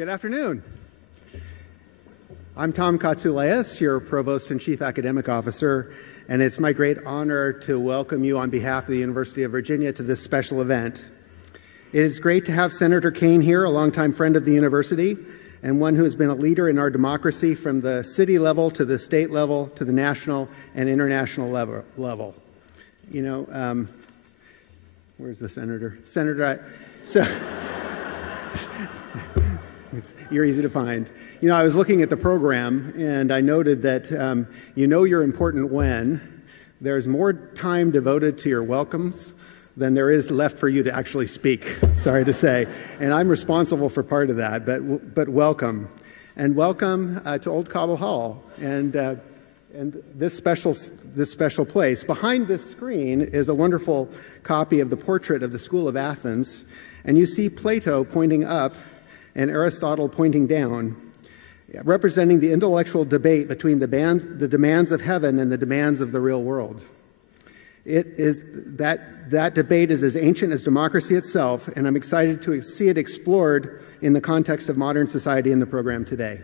Good afternoon. I'm Tom Katsouleas, your Provost and Chief Academic Officer, and it's my great honor to welcome you on behalf of the University of Virginia to this special event. It is great to have Senator McCain here, a longtime friend of the university, and one who has been a leader in our democracy from the city level to the state level to the national and international level. You know, where's the senator? You're easy to find. You know, I was looking at the program and I noted that you know you're important when there's more time devoted to your welcomes than there is left for you to actually speak, sorry to say. And I'm responsible for part of that, but welcome. And welcome to Old Cobble Hall and this special place. Behind this screen is a wonderful copy of the portrait of the School of Athens, and you see Plato pointing up and Aristotle pointing down, representing the intellectual debate between the demands of heaven and the demands of the real world. That debate is as ancient as democracy itself, and I'm excited to see it explored in the context of modern society in the program today.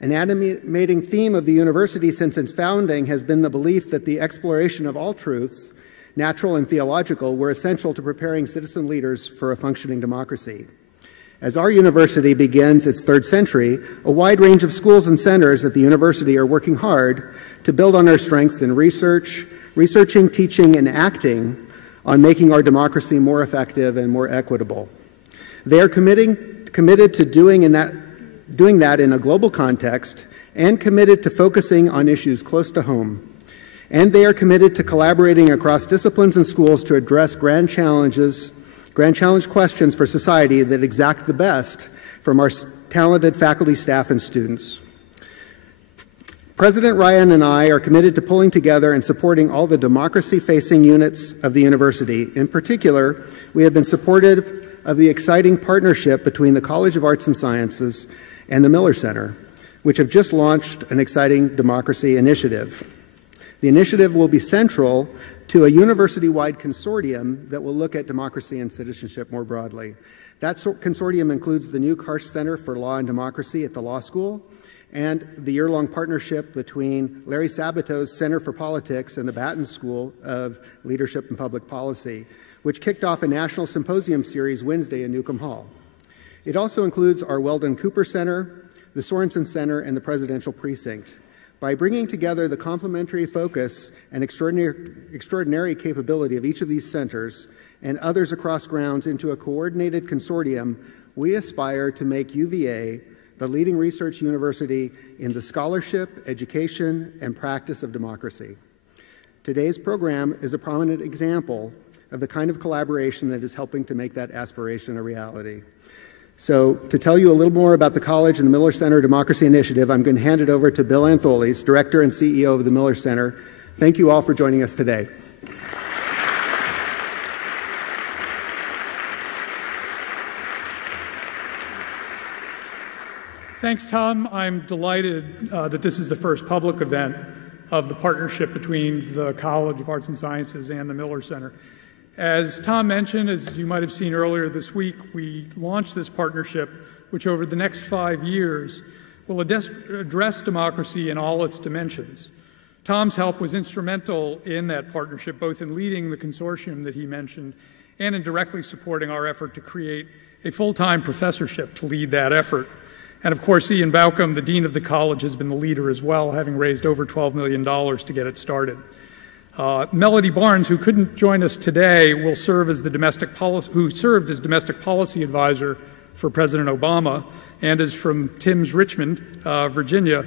An animating theme of the university since its founding has been the belief that the exploration of all truths, natural and theological, were essential to preparing citizen leaders for a functioning democracy. As our university begins its third century, a wide range of schools and centers at the university are working hard to build on our strengths in researching, teaching, and acting on making our democracy more effective and more equitable. They are committed to doing that in a global context and committed to focusing on issues close to home. And they are committed to collaborating across disciplines and schools to address grand challenge questions for society that exact the best from our talented faculty, staff, and students. President Ryan and I are committed to pulling together and supporting all the democracy-facing units of the university. In particular, we have been supportive of the exciting partnership between the College of Arts and Sciences and the Miller Center, which have just launched an exciting democracy initiative. The initiative will be central to a university-wide consortium that will look at democracy and citizenship more broadly. That consortium includes the new Karsh Center for Law and Democracy at the Law School and the year-long partnership between Larry Sabato's Center for Politics and the Batten School of Leadership and Public Policy, which kicked off a national symposium series Wednesday in Newcomb Hall. It also includes our Weldon Cooper Center, the Sorensen Center, and the Presidential Precinct. By bringing together the complementary focus and extraordinary capability of each of these centers and others across grounds into a coordinated consortium, we aspire to make UVA the leading research university in the scholarship, education, and practice of democracy. Today's program is a prominent example of the kind of collaboration that is helping to make that aspiration a reality. So to tell you a little more about the college and the Miller Center Democracy Initiative, I'm going to hand it over to Bill Antholis, Director and CEO of the Miller Center. Thank you all for joining us today. Thanks, Tom. I'm delighted that this is the first public event of the partnership between the College of Arts and Sciences and the Miller Center. As Tom mentioned, as you might have seen earlier this week, we launched this partnership, which over the next 5 years will address democracy in all its dimensions. Tom's help was instrumental in that partnership, both in leading the consortium that he mentioned and in directly supporting our effort to create a full-time professorship to lead that effort. And of course, Ian Baucom, the dean of the college, has been the leader as well, having raised over $12 million to get it started. Melody Barnes, who couldn't join us today, will serve as who served as domestic policy advisor for President Obama and is from Timms, Richmond, Virginia,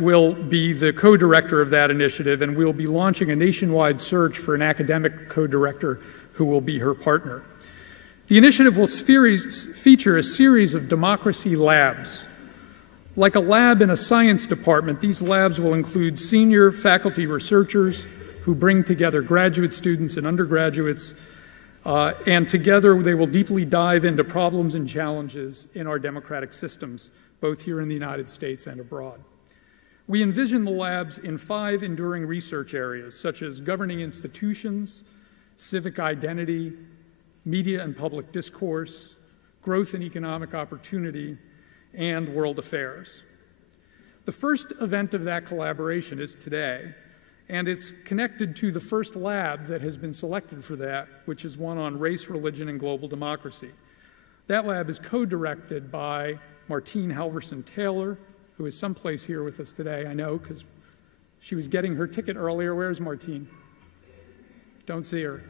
will be the co-director of that initiative, and we'll be launching a nationwide search for an academic co-director who will be her partner. The initiative will feature a series of democracy labs. Like a lab in a science department, these labs will include senior faculty researchers who bring together graduate students and undergraduates, and together they will deeply dive into problems and challenges in our democratic systems, both here in the United States and abroad. We envision the labs in 5 enduring research areas, such as governing institutions, civic identity, media and public discourse, growth and economic opportunity, and world affairs. The first event of that collaboration is today, and it's connected to the first lab that has been selected for that, which is one on race, religion, and global democracy. That lab is co-directed by Martine Halverson-Taylor, who is someplace here with us today, I know, because she was getting her ticket earlier. Where's Martine? Don't see her.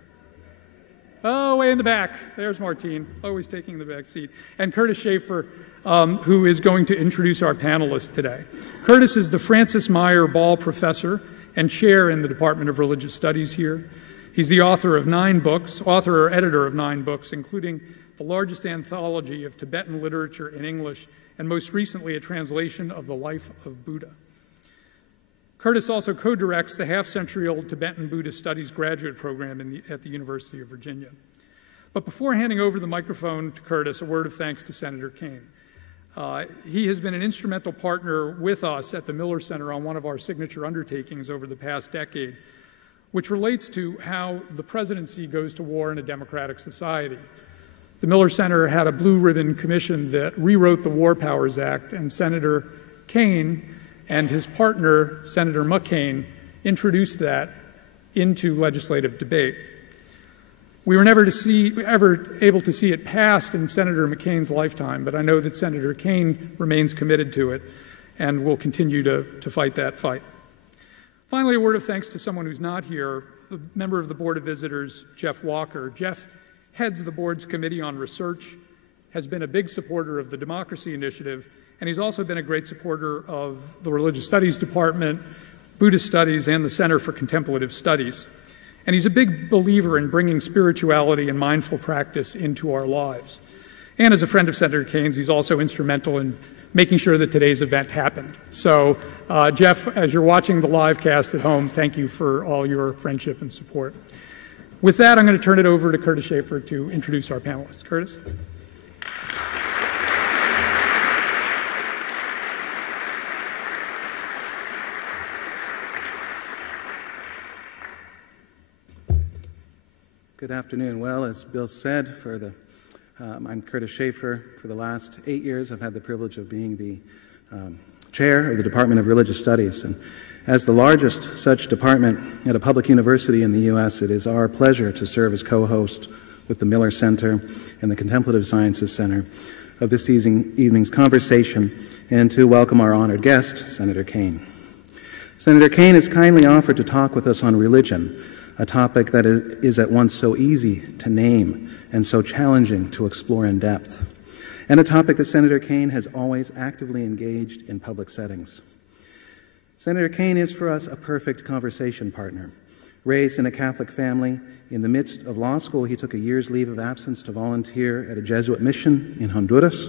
Oh, way in the back. There's Martine, always taking the back seat. And Curtis Schaefer, who is going to introduce our panelists today. Curtis is the Francis Meyer Ball Professor and Chair in the Department of Religious Studies here. He's the author of 9 books, author or editor of 9 books, including the largest anthology of Tibetan literature in English, and most recently a translation of The Life of Buddha. Curtis also co-directs the half-century-old Tibetan Buddhist Studies graduate program at the University of Virginia. But before handing over the microphone to Curtis, a word of thanks to Senator Kaine. He has been an instrumental partner with us at the Miller Center on one of our signature undertakings over the past decade, which relates to how the presidency goes to war in a democratic society. The Miller Center had a blue ribbon commission that rewrote the War Powers Act, and Senator Kaine and his partner, Senator McCain, introduced that into legislative debate. We were never ever able to see it passed in Senator McCain's lifetime, but I know that Senator Kaine remains committed to it and will continue to fight that fight. Finally, a word of thanks to someone who's not here, the member of the Board of Visitors, Jeff Walker. Jeff heads the board's Committee on Research, has been a big supporter of the Democracy Initiative, and he's also been a great supporter of the Religious Studies Department, Buddhist Studies, and the Center for Contemplative Studies. And he's a big believer in bringing spirituality and mindful practice into our lives. And as a friend of Senator Kaine's, he's also instrumental in making sure that today's event happened. So, Jeff, as you're watching the live cast at home, thank you for all your friendship and support. With that, I'm going to turn it over to Curtis Schaefer to introduce our panelists. Curtis? Good afternoon. Well, as Bill said, I'm Curtis Schaefer. For the last 8 years, I've had the privilege of being the chair of the Department of Religious Studies. And as the largest such department at a public university in the U.S., it is our pleasure to serve as co-host with the Miller Center and the Contemplative Sciences Center of this evening's conversation, and to welcome our honored guest, Senator Kaine. Senator Kaine has kindly offered to talk with us on religion, a topic that is at once so easy to name and so challenging to explore in depth, and a topic that Senator Kaine has always actively engaged in public settings. Senator Kaine is for us a perfect conversation partner. Raised in a Catholic family, in the midst of law school, he took a year's leave of absence to volunteer at a Jesuit mission in Honduras.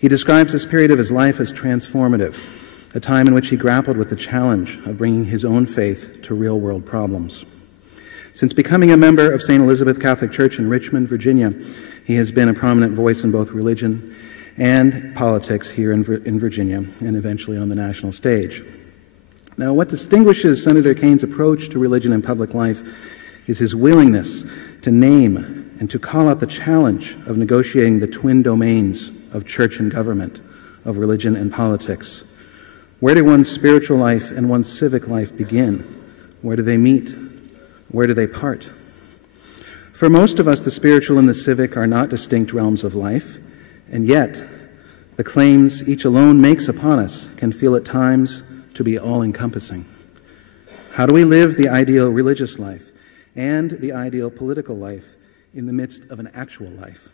He describes this period of his life as transformative, a time in which he grappled with the challenge of bringing his own faith to real-world problems. Since becoming a member of St. Elizabeth Catholic Church in Richmond, Virginia, he has been a prominent voice in both religion and politics here in Virginia, and eventually on the national stage. Now, what distinguishes Senator Kaine's approach to religion in public life is his willingness to name and to call out the challenge of negotiating the twin domains of church and government, of religion and politics. Where do one's spiritual life and one's civic life begin? Where do they meet? Where do they part? For most of us, the spiritual and the civic are not distinct realms of life, and yet the claims each alone makes upon us can feel at times to be all-encompassing. How do we live the ideal religious life and the ideal political life in the midst of an actual life?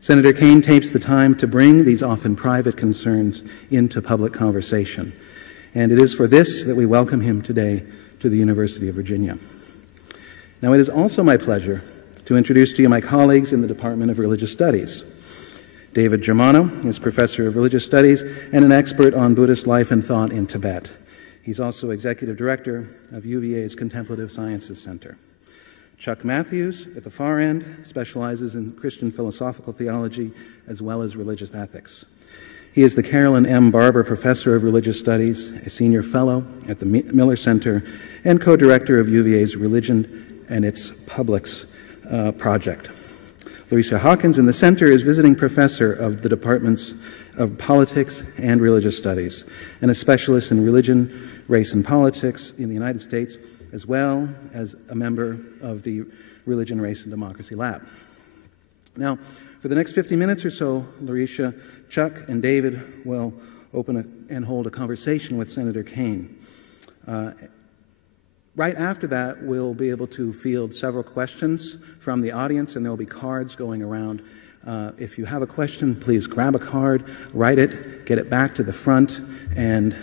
Senator Kaine takes the time to bring these often private concerns into public conversation, and it is for this that we welcome him today to the University of Virginia. Now, it is also my pleasure to introduce to you my colleagues in the Department of Religious Studies. David Germano is Professor of Religious Studies and an expert on Buddhist life and thought in Tibet. He's also Executive Director of UVA's Contemplative Sciences Center. Chuck Matthews, at the far end, specializes in Christian philosophical theology as well as religious ethics. He is the Carolyn M. Barber Professor of Religious Studies, a Senior Fellow at the Miller Center, and co-director of UVA's Religion and its Publics project. Louisa Hawkins in the center is visiting professor of the departments of politics and religious studies, and a specialist in religion, race, and politics in the United States, as well as a member of the Religion, Race, and Democracy Lab. Now, for the next 50 minutes or so, Larisha, Chuck, and David will open and hold a conversation with Senator Kane. Right after that, we'll be able to field several questions from the audience, and there will be cards going around. If you have a question, please grab a card, write it, get it back to the front, and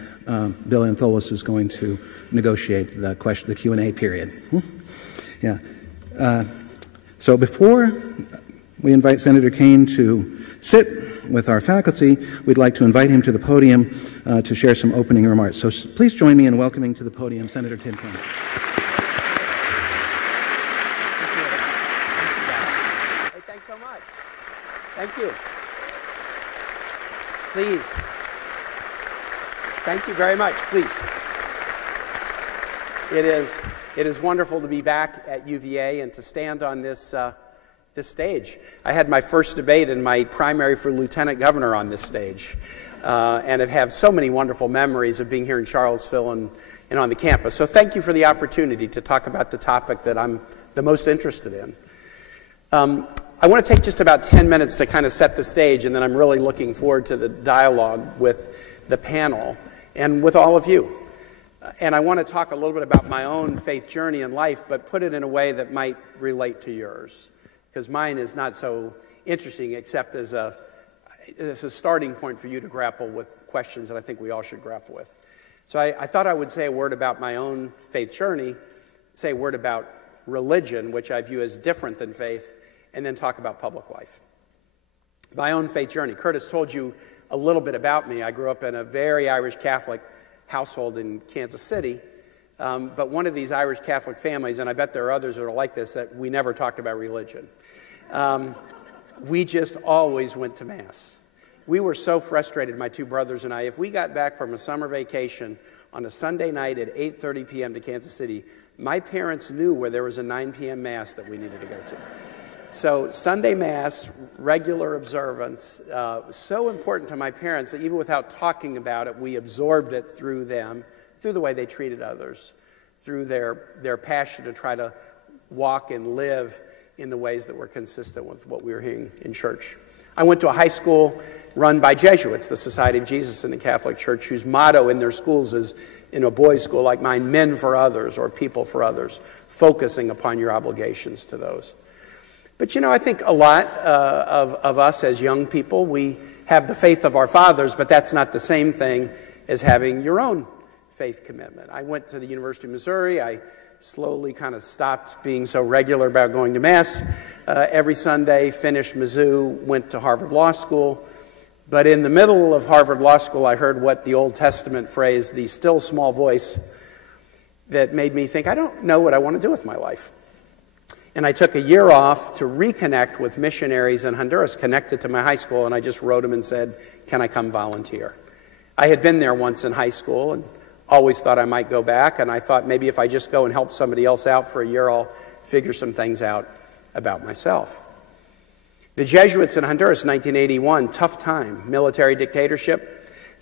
Bill Antholis is going to negotiate the Q&A period. Yeah. So before we invite Senator Kane to sit with our faculty, we'd like to invite him to the podium to share some opening remarks. So please join me in welcoming to the podium Senator Tim Kane. Hey, thanks so much. Thank you. Please. Thank you very much. Please. It is wonderful to be back at UVA and to stand on this stage. I had my first debate in my primary for lieutenant governor on this stage, and have so many wonderful memories of being here in Charlottesville and on the campus. So thank you for the opportunity to talk about the topic that I'm the most interested in. I want to take just about 10 minutes to kind of set the stage, and then I'm really looking forward to the dialogue with the panel and with all of you. And I want to talk a little bit about my own faith journey in life, but put it in a way that might relate to yours, because mine is not so interesting except as a starting point for you to grapple with questions that I think we all should grapple with. So I thought I would say a word about my own faith journey, say a word about religion, which I view as different than faith, and then talk about public life. My own faith journey. Curtis told you a little bit about me. I grew up in a very Irish Catholic household in Kansas City, but one of these Irish Catholic families, and I bet there are others that are like this, that we never talked about religion. We just always went to Mass. We were so frustrated, my two brothers and I, if we got back from a summer vacation on a Sunday night at 8:30 p.m. to Kansas City, my parents knew where there was a 9 p.m. Mass that we needed to go to. So Sunday Mass, regular observance, so important to my parents that even without talking about it, we absorbed it through them, through the way they treated others, through their passion to try to walk and live in the ways that were consistent with what we were hearing in church. I went to a high school run by Jesuits, the Society of Jesus in the Catholic Church, whose motto in their schools is, in a boys' school like mine, men for others or people for others, focusing upon your obligations to those. But you know, I think a lot of us as young people, we have the faith of our fathers, but that's not the same thing as having your own faith commitment. I went to the University of Missouri. I slowly kind of stopped being so regular about going to Mass every Sunday, finished Mizzou, went to Harvard Law School. But in the middle of Harvard Law School, I heard what the Old Testament phrase, the still small voice, that made me think, I don't know what I want to do with my life. And I took a year off to reconnect with missionaries in Honduras connected to my high school, and I just wrote them and said, can I come volunteer? I had been there once in high school and always thought I might go back, and I thought maybe if I just go and help somebody else out for a year, I'll figure some things out about myself. The Jesuits in Honduras, 1981, tough time, military dictatorship.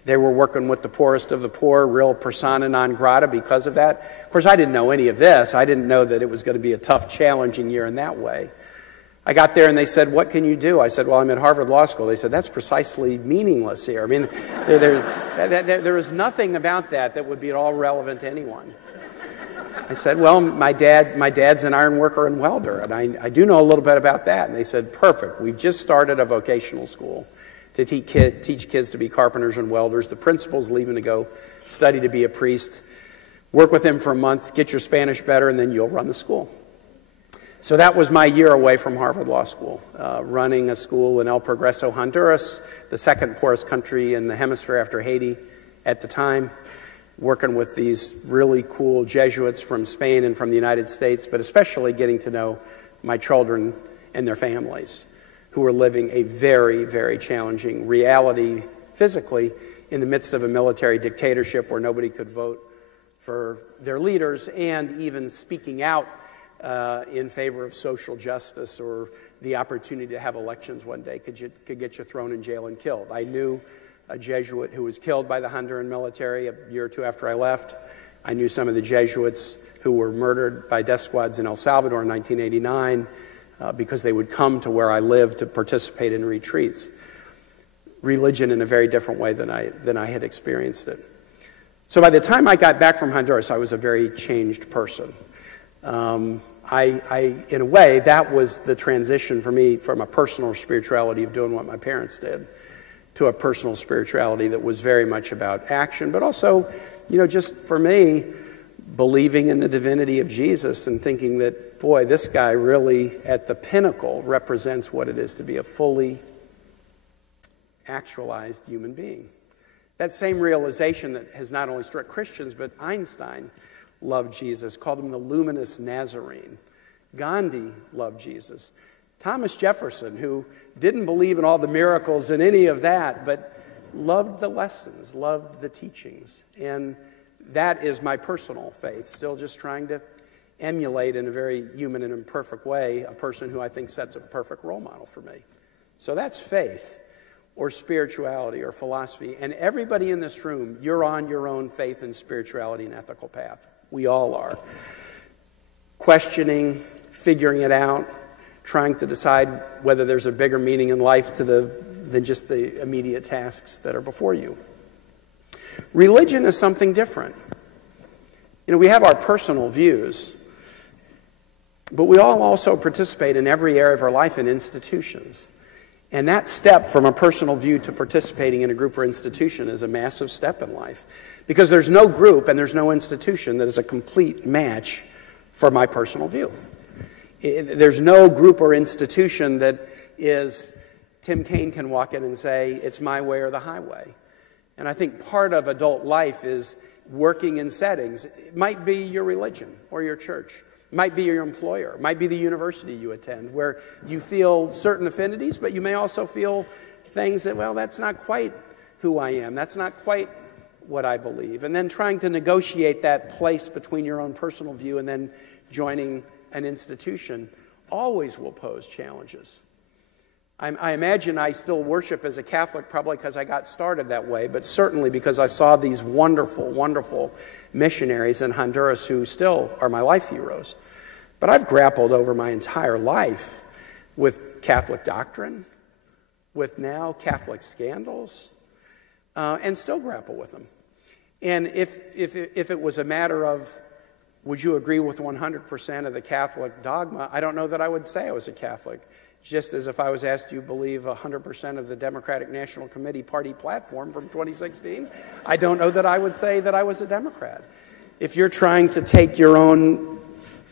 They were working with the poorest of the poor, real persona non grata because of that. Of course, I didn't know any of this. I didn't know that it was going to be a tough, challenging year in that way. I got there and they said, what can you do? I said, well, I'm at Harvard Law School. They said, that's precisely meaningless here. I mean, there is nothing about that would be at all relevant to anyone. I said, well, my dad's an iron worker and welder, and I do know a little bit about that. And they said, perfect. We've just started a vocational school to teach kids to be carpenters and welders. The principal's leaving to go study to be a priest. Work with him for a month, get your Spanish better, and then you'll run the school. So that was my year away from Harvard Law School, running a school in El Progreso, Honduras, the second poorest country in the hemisphere after Haiti at the time, working with these really cool Jesuits from Spain and from the United States, but especially getting to know my children and their families, who were living a very, very challenging reality physically in the midst of a military dictatorship where nobody could vote for their leaders, and even speaking out in favor of social justice or the opportunity to have elections one day could get you thrown in jail and killed. I knew a Jesuit who was killed by the Honduran military a year or two after I left. I knew some of the Jesuits who were murdered by death squads in El Salvador in 1989 because they would come to where I lived to participate in retreats. Religion in a very different way than I had experienced it. So by the time I got back from Honduras, I was a very changed person. In a way, that was the transition for me from a personal spirituality of doing what my parents did to a personal spirituality that was very much about action, but also, just for me, believing in the divinity of Jesus and thinking that, boy, this guy really at the pinnacle represents what it is to be a fully actualized human being. That same realization that has not only struck Christians, but Einstein loved Jesus, called him the luminous Nazarene. Gandhi loved Jesus. Thomas Jefferson, who didn't believe in all the miracles and any of that, but loved the lessons, loved the teachings. And that is my personal faith, still just trying to emulate in a very human and imperfect way a person who I think sets a perfect role model for me. So that's faith or spirituality or philosophy. And everybody in this room, you're on your own faith and spirituality and ethical path. We all are. Questioning, figuring it out, trying to decide whether there's a bigger meaning in life than just the immediate tasks that are before you. Religion is something different. We have our personal views, but we all also participate in every area of our life in institutions. And that step from a personal view to participating in a group or institution is a massive step in life. Because there's no group and there's no institution that is a complete match for my personal view. There's no group or institution that is, Tim Kaine can walk in and say, it's my way or the highway. And I think part of adult life is working in settings. It might be your religion or your church. It might be your employer. It might be the university you attend, where you feel certain affinities, but you may also feel things that, well, that's not quite who I am. That's not quite what I believe. And then trying to negotiate that place between your own personal view and then joining an institution always will pose challenges. I imagine I still worship as a Catholic probably because I got started that way, but certainly because I saw these wonderful, wonderful missionaries in Honduras who still are my life heroes. But I've grappled over my entire life with Catholic doctrine, with now Catholic scandals, and still grapple with them. And if it was a matter of, would you agree with 100% of the Catholic dogma, I don't know that I would say I was a Catholic. Just as if I was asked, do you believe 100% of the Democratic National Committee party platform from 2016? I don't know that I would say that I was a Democrat. If you're trying to take your own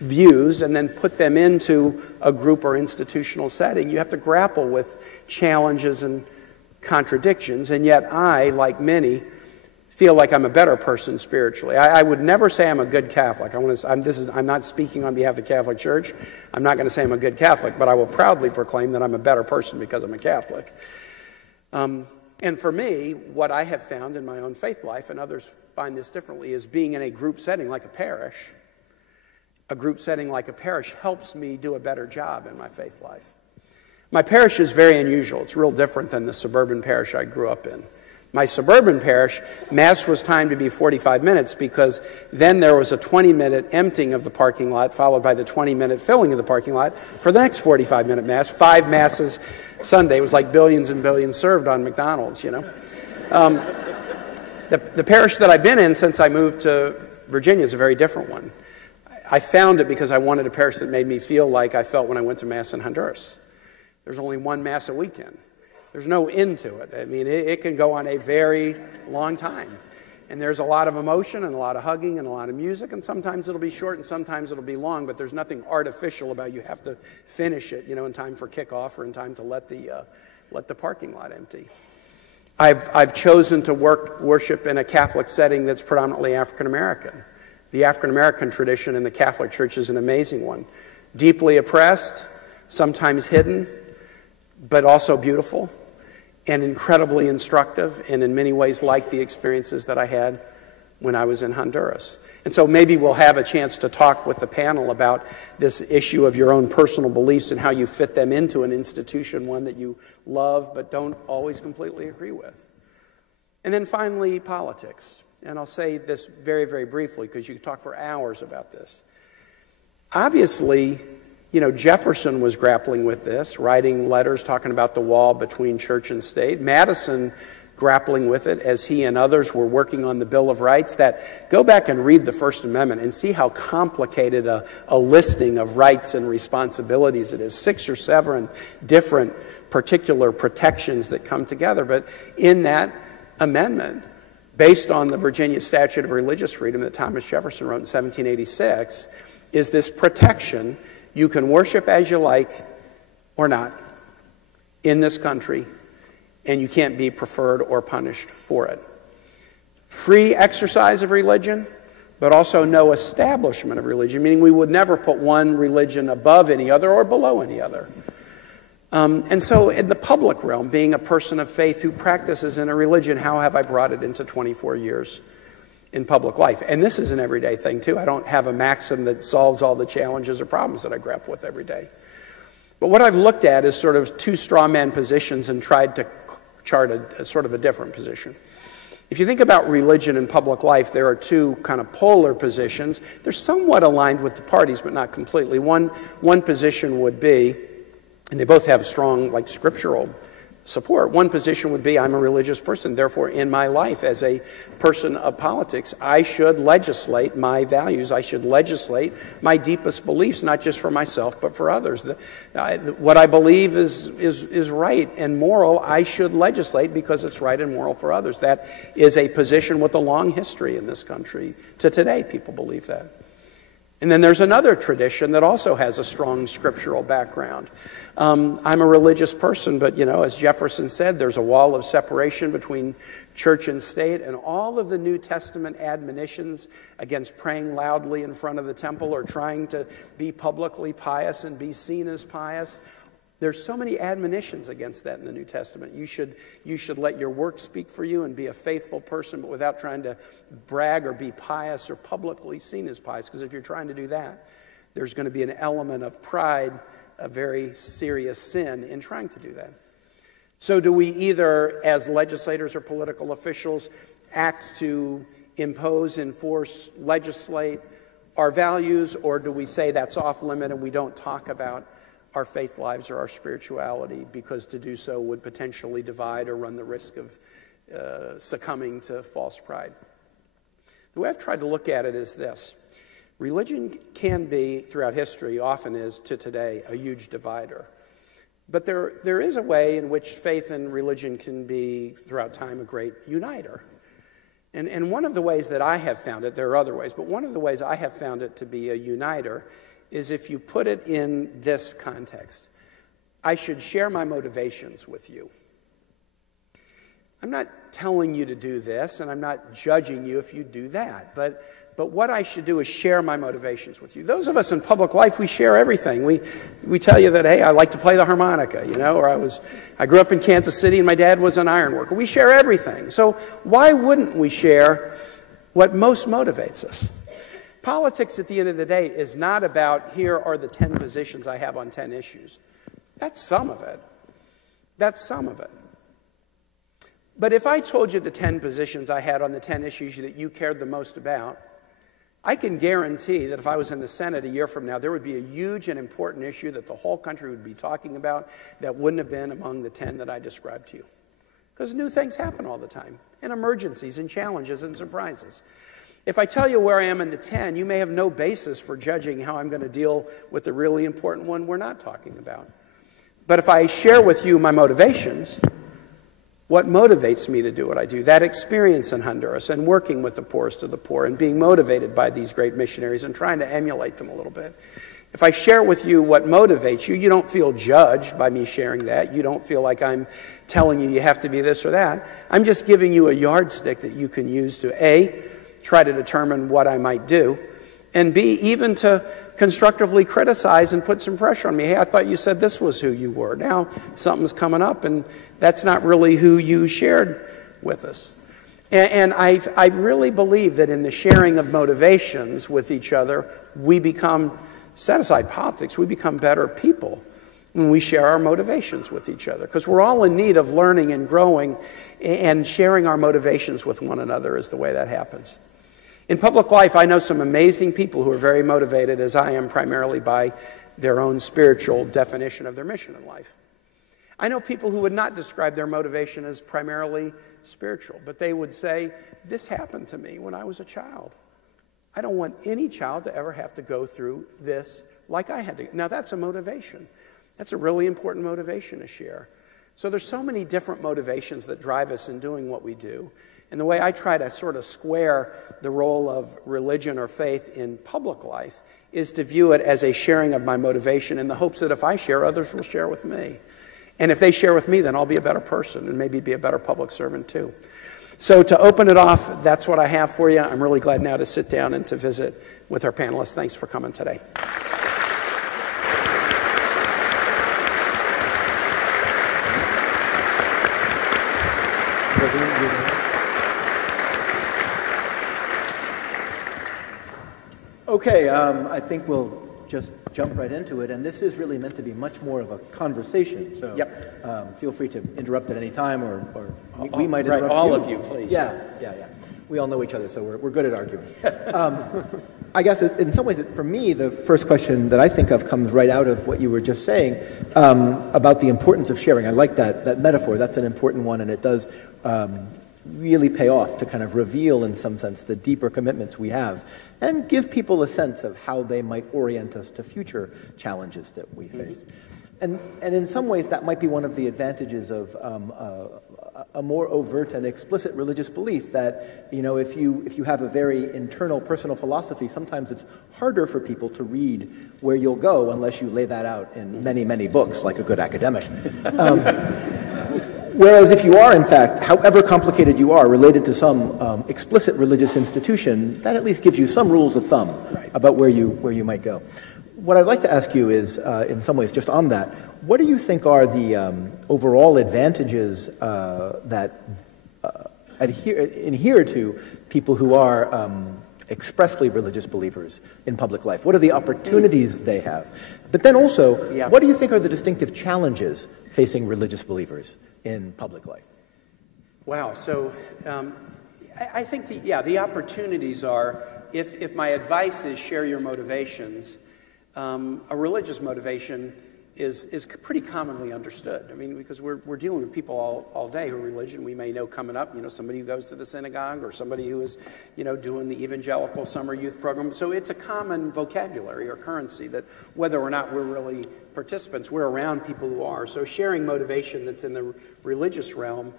views and then put them into a group or institutional setting, you have to grapple with challenges and contradictions. And yet I, like many, feel like I'm a better person spiritually. I would never say I'm a good Catholic. I'm not speaking on behalf of the Catholic Church. I'm not going to say I'm a good Catholic, but I will proudly proclaim that I'm a better person because I'm a Catholic. And for me, what I have found in my own faith life, and others find this differently, is being in a group setting like a parish. A group setting like a parish helps me do a better job in my faith life. My parish is very unusual. It's real different than the suburban parish I grew up in. My suburban parish, Mass was timed to be 45 minutes because then there was a 20-minute emptying of the parking lot followed by the 20-minute filling of the parking lot for the next 45-minute Mass. 5 Masses Sunday. It was like billions and billions served on McDonald's, The parish that I've been in since I moved to Virginia is a very different one. I found it because I wanted a parish that made me feel like I felt when I went to Mass in Honduras. There's only one Mass a weekend. There's no end to it. I mean, it can go on a very long time. And there's a lot of emotion and a lot of hugging and a lot of music, and sometimes it'll be short and sometimes it'll be long, but there's nothing artificial about you have to finish it, in time for kickoff or in time to let the parking lot empty. I've chosen to worship in a Catholic setting that's predominantly African American. The African American tradition in the Catholic Church is an amazing one. Deeply oppressed, sometimes hidden, but also beautiful and incredibly instructive, and in many ways like the experiences that I had when I was in Honduras. And so maybe we'll have a chance to talk with the panel about this issue of your own personal beliefs and how you fit them into an institution, one that you love but don't always completely agree with. And then finally, politics. And I'll say this very, very briefly because you could talk for hours about this. Obviously, you know, Jefferson was grappling with this, writing letters talking about the wall between church and state. Madison grappling with it as he and others were working on the Bill of Rights. That go back and read the First Amendment and see how complicated a listing of rights and responsibilities it is. 6 or 7 different particular protections that come together. But in that amendment, based on the Virginia Statute of Religious Freedom that Thomas Jefferson wrote in 1786, is this protection: you can worship as you like or not in this country, and you can't be preferred or punished for it. Free exercise of religion, but also no establishment of religion, meaning we would never put one religion above any other or below any other. And so in the public realm, being a person of faith who practices in a religion, how have I brought it into 24 years in public life? And this is an everyday thing too. I don't have a maxim that solves all the challenges or problems that I grapple with every day. But what I've looked at is sort of 2 straw man positions and tried to chart a sort of a different position. If you think about religion in public life, there are 2 kind of polar positions. They're somewhat aligned with the parties, but not completely. One position would be, and they both have strong, like, scriptural support. One position would be, I'm a religious person, therefore in my life as a person of politics, I should legislate my values. I should legislate my deepest beliefs, not just for myself, but for others. What I believe is right and moral, I should legislate because it's right and moral for others. That is a position with a long history in this country. To today, people believe that. And then there's another tradition that also has a strong scriptural background. I'm a religious person, but, you know, as Jefferson said, there's a wall of separation between church and state, and all of the New Testament admonitions against praying loudly in front of the temple or trying to be publicly pious and be seen as pious. There's so many admonitions against that in the New Testament. You should let your work speak for you and be a faithful person, but without trying to brag or be pious or publicly seen as pious. Because if you're trying to do that, there's going to be an element of pride, a very serious sin in trying to do that. So do we either, as legislators or political officials, act to impose, enforce, legislate our values, or do we say that's off limit and we don't talk about our faith lives or our spirituality, because to do so would potentially divide or run the risk of succumbing to false pride? The way I've tried to look at it is this. Religion can be, throughout history, often is to today, a huge divider. But there is a way in which faith and religion can be, throughout time, a great uniter. And one of the ways that I have found it, there are other ways, but one of the ways I have found it to be a uniter is if you put it in this context. I should share my motivations with you. I'm not telling you to do this, and I'm not judging you if you do that, but what I should do is share my motivations with you. Those of us in public life, we share everything. We tell you that, hey, I like to play the harmonica, you know, or I grew up in Kansas City and my dad was an iron worker. We share everything. So why wouldn't we share what most motivates us? Politics, at the end of the day, is not about, here are the 10 positions I have on 10 issues. That's some of it. That's some of it. But if I told you the 10 positions I had on the 10 issues that you cared the most about, I can guarantee that if I was in the Senate a year from now, there would be a huge and important issue that the whole country would be talking about that wouldn't have been among the 10 that I described to you. Because new things happen all the time, and emergencies and challenges and surprises. If I tell you where I am in the 10, you may have no basis for judging how I'm going to deal with the really important one we're not talking about. But if I share with you my motivations, what motivates me to do what I do, that experience in Honduras and working with the poorest of the poor and being motivated by these great missionaries and trying to emulate them a little bit. If I share with you what motivates you, you don't feel judged by me sharing that. You don't feel like I'm telling you you have to be this or that. I'm just giving you a yardstick that you can use to A, try to determine what I might do, and B, even to constructively criticize and put some pressure on me. Hey, I thought you said this was who you were. Now something's coming up, and that's not really who you shared with us. And I really believe that in the sharing of motivations with each other, we become, set aside politics, we become better people when we share our motivations with each other. Because we're all in need of learning and growing, and sharing our motivations with one another is the way that happens. In public life, I know some amazing people who are very motivated, as I am, primarily by their own spiritual definition of their mission in life. I know people who would not describe their motivation as primarily spiritual, but they would say, this happened to me when I was a child. I don't want any child to ever have to go through this like I had to. Now, that's a motivation. That's a really important motivation to share. So there's so many different motivations that drive us in doing what we do. And the way I try to sort of square the role of religion or faith in public life is to view it as a sharing of my motivation in the hopes that if I share, others will share with me. And if they share with me, then I'll be a better person and maybe be a better public servant too. So to open it off, that's what I have for you. I'm really glad now to sit down and to visit with our panelists. Thanks for coming today. Okay, I think we'll just jump right into it, and this is really meant to be much more of a conversation, so feel free to interrupt at any time, or we might interrupt all of you, please. Yeah. We all know each other, so we're good at arguing. I guess in some ways, for me, the first question that I think of comes right out of what you were just saying about the importance of sharing. I like that metaphor. That's an important one, and it does really pay off to kind of reveal, in some sense, the deeper commitments we have and give people a sense of how they might orient us to future challenges that we face. And in some ways, that might be one of the advantages of a more overt and explicit religious belief that, you know, if you have a very internal personal philosophy, sometimes it's harder for people to read where you'll go unless you lay that out in many, many books, like a good academic. Whereas if you are, in fact, however complicated you are, related to some explicit religious institution, that at least gives you some rules of thumb about where you might go. What I'd like to ask you is, in some ways, just on that, what do you think are the overall advantages that adhere to people who are expressly religious believers in public life? What are the opportunities they have? But then also, what do you think are the distinctive challenges facing religious believers in public life? Wow. So I think the opportunities are, if my advice is share your motivations, a religious motivation is pretty commonly understood. I mean, because we're dealing with people all day who are religion. We may know coming up, you know, somebody who goes to the synagogue or somebody who is, you know, doing the evangelical summer youth program. So it's a common vocabulary or currency that whether or not we're really participants, we're around people who are. So sharing motivation that's in the religious realm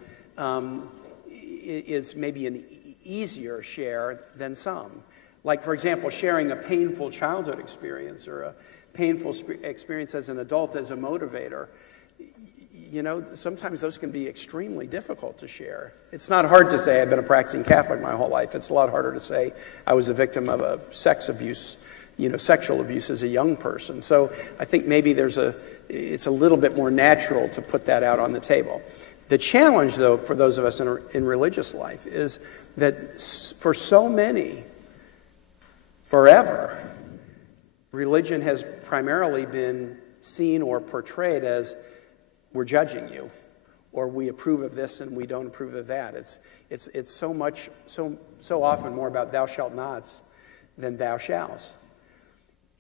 is maybe an easier share than some. Like, for example, sharing a painful childhood experience or a painful experience as an adult as a motivator. You know, sometimes those can be extremely difficult to share. It's not hard to say I've been a practicing Catholic my whole life. It's a lot harder to say I was a victim of a sex abuse, you know, sexual abuse as a young person. So I think maybe it's a little bit more natural to put that out on the table. The challenge, though, for those of us in religious life is that for so many, forever, religion has primarily been seen or portrayed as we're judging you, or we approve of this and we don't approve of that. It's so often more about thou shalt nots than thou shalt.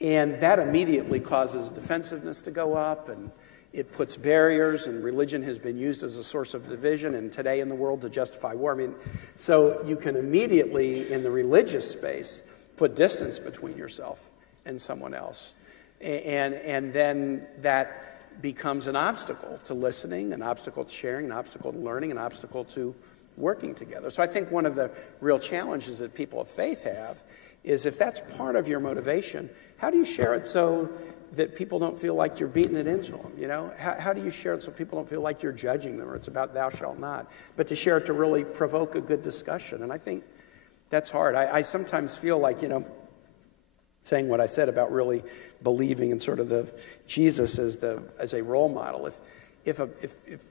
And that immediately causes defensiveness to go up, and it puts barriers, and religion has been used as a source of division, and today in the world to justify war. I mean, so you can immediately, in the religious space, put distance between yourself and someone else. And then that becomes an obstacle to listening, an obstacle to sharing, an obstacle to learning, an obstacle to working together. So I think one of the real challenges that people of faith have is if that's part of your motivation, how do you share it so that people don't feel like you're beating it into them, you know? How do you share it so people don't feel like you're judging them or it's about thou shalt not, but to share it to really provoke a good discussion? And I think that's hard. I sometimes feel like, you know, saying what I said about really believing in sort of the Jesus as a role model. If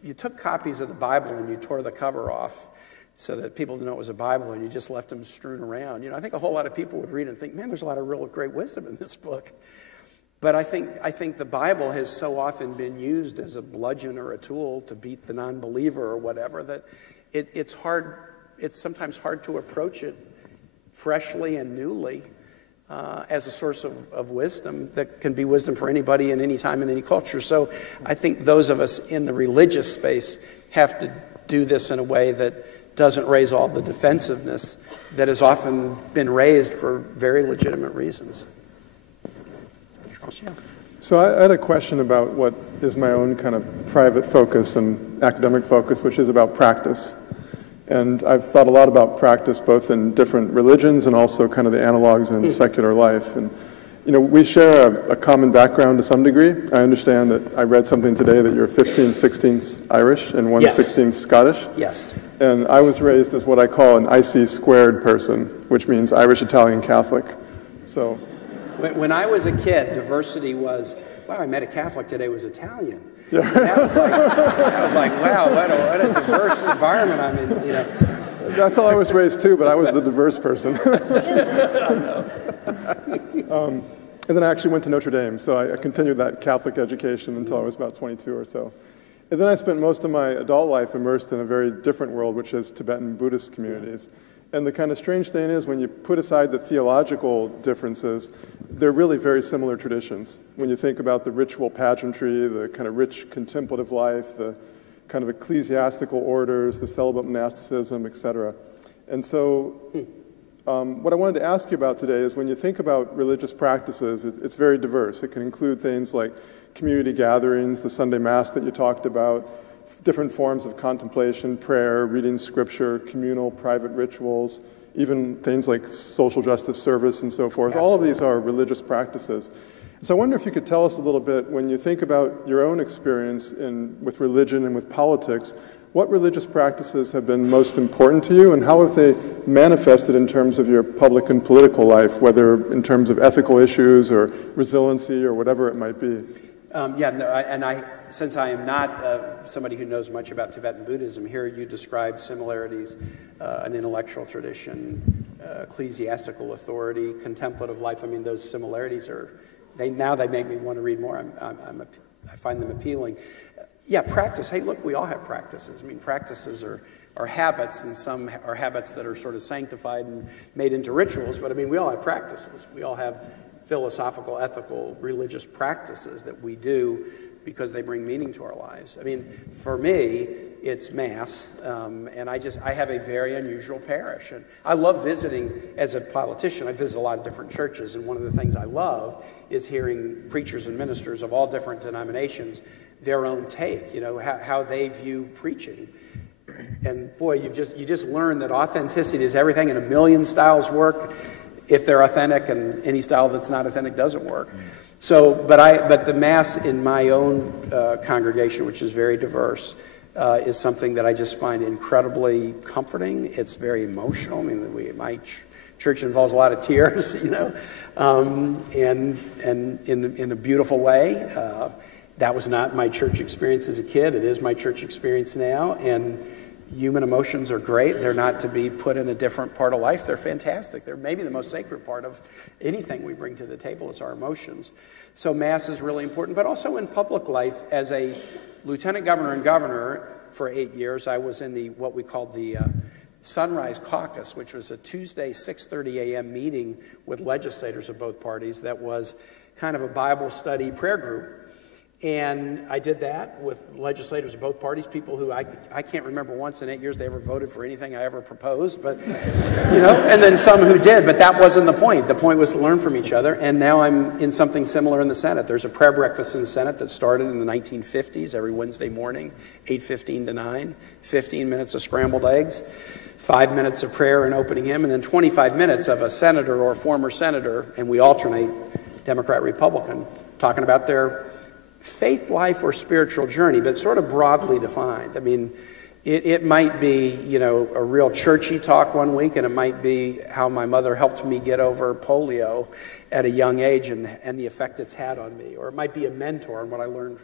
you took copies of the Bible and you tore the cover off, so that people didn't know it was a Bible and you just left them strewn around. You know, I think a whole lot of people would read it and think, man, there's a lot of real great wisdom in this book. But I think the Bible has so often been used as a bludgeon or a tool to beat the non-believer or whatever that it's sometimes hard to approach it freshly and newly as a source of wisdom that can be wisdom for anybody in any time in any culture. So I think those of us in the religious space have to do this in a way that doesn't raise all the defensiveness that has often been raised for very legitimate reasons. Charles, yeah. So I had a question about what is my own kind of private focus and academic focus, which is about practice. And I've thought a lot about practice both in different religions and also kind of the analogs in secular life. And you know, we share a common background to some degree. I understand that I read something today that you're 15/16 Irish and 1/16 Scottish. Yes. And I was raised as what I call an IC squared person, which means Irish, Italian, Catholic. So when I was a kid, diversity was, wow, I met a Catholic today who was Italian. Yeah. That was like, wow, what a diverse environment I'm in. You know. That's how I was raised too, but I was the diverse person. And then I actually went to Notre Dame, so I continued that Catholic education until I was about 22 or so. And then I spent most of my adult life immersed in a very different world, which is Tibetan Buddhist communities. And the kind of strange thing is when you put aside the theological differences, they're really very similar traditions. When you think about the ritual pageantry, the kind of rich contemplative life, the kind of ecclesiastical orders, the celibate monasticism, etc. And so what I wanted to ask you about today is when you think about religious practices, it's very diverse. It can include things like community gatherings, the Sunday Mass that you talked about, different forms of contemplation, prayer, reading scripture, communal, private rituals, even things like social justice service and so forth. Absolutely. All of these are religious practices. So I wonder if you could tell us a little bit, when you think about your own experience with religion and with politics, what religious practices have been most important to you, and how have they manifested in terms of your public and political life, whether in terms of ethical issues or resiliency or whatever it might be? Since I am not somebody who knows much about Tibetan Buddhism, here you describe similarities, an intellectual tradition, ecclesiastical authority, contemplative life. I mean, those similarities they make me want to read more. I find them appealing. Yeah, practice. Hey, look, we all have practices. I mean, practices are habits, and some are habits that are sort of sanctified and made into rituals, but I mean, we all have practices. We all have philosophical, ethical, religious practices that we do because they bring meaning to our lives. I mean, for me, it's Mass, and I have a very unusual parish. And I love visiting as a politician. I visit a lot of different churches, and one of the things I love is hearing preachers and ministers of all different denominations, their own take, you know, how they view preaching. And boy, you just learn that authenticity is everything, and a million styles work if they're authentic, and any style that's not authentic doesn't work. So, but the Mass in my own congregation, which is very diverse, is something that I just find incredibly comforting. It's very emotional. I mean, my church involves a lot of tears, you know, and in a beautiful way. That was not my church experience as a kid. It is my church experience now, and human emotions are great. They're not to be put in a different part of life. They're fantastic. They're maybe the most sacred part of anything we bring to the table is our emotions. So Mass is really important, but also in public life. As a lieutenant governor and governor for 8 years, I was in what we called the Sunrise Caucus, which was a Tuesday 6:30 a.m. meeting with legislators of both parties that was kind of a Bible study prayer group. And I did that with legislators of both parties, people who I can't remember once in 8 years they ever voted for anything I ever proposed, but, you know, and then some who did, but that wasn't the point. The point was to learn from each other, and now I'm in something similar in the Senate. There's a prayer breakfast in the Senate that started in the 1950s every Wednesday morning, 8:15 to 9, 15 minutes of scrambled eggs, 5 minutes of prayer and opening hymn, and then 25 minutes of a senator or a former senator, and we alternate Democrat, Republican, talking about their faith life or spiritual journey, but sort of broadly defined. I mean, it might be, you know, a real churchy talk one week, and it might be how my mother helped me get over polio at a young age and the effect it's had on me. Or it might be a mentor and what I learned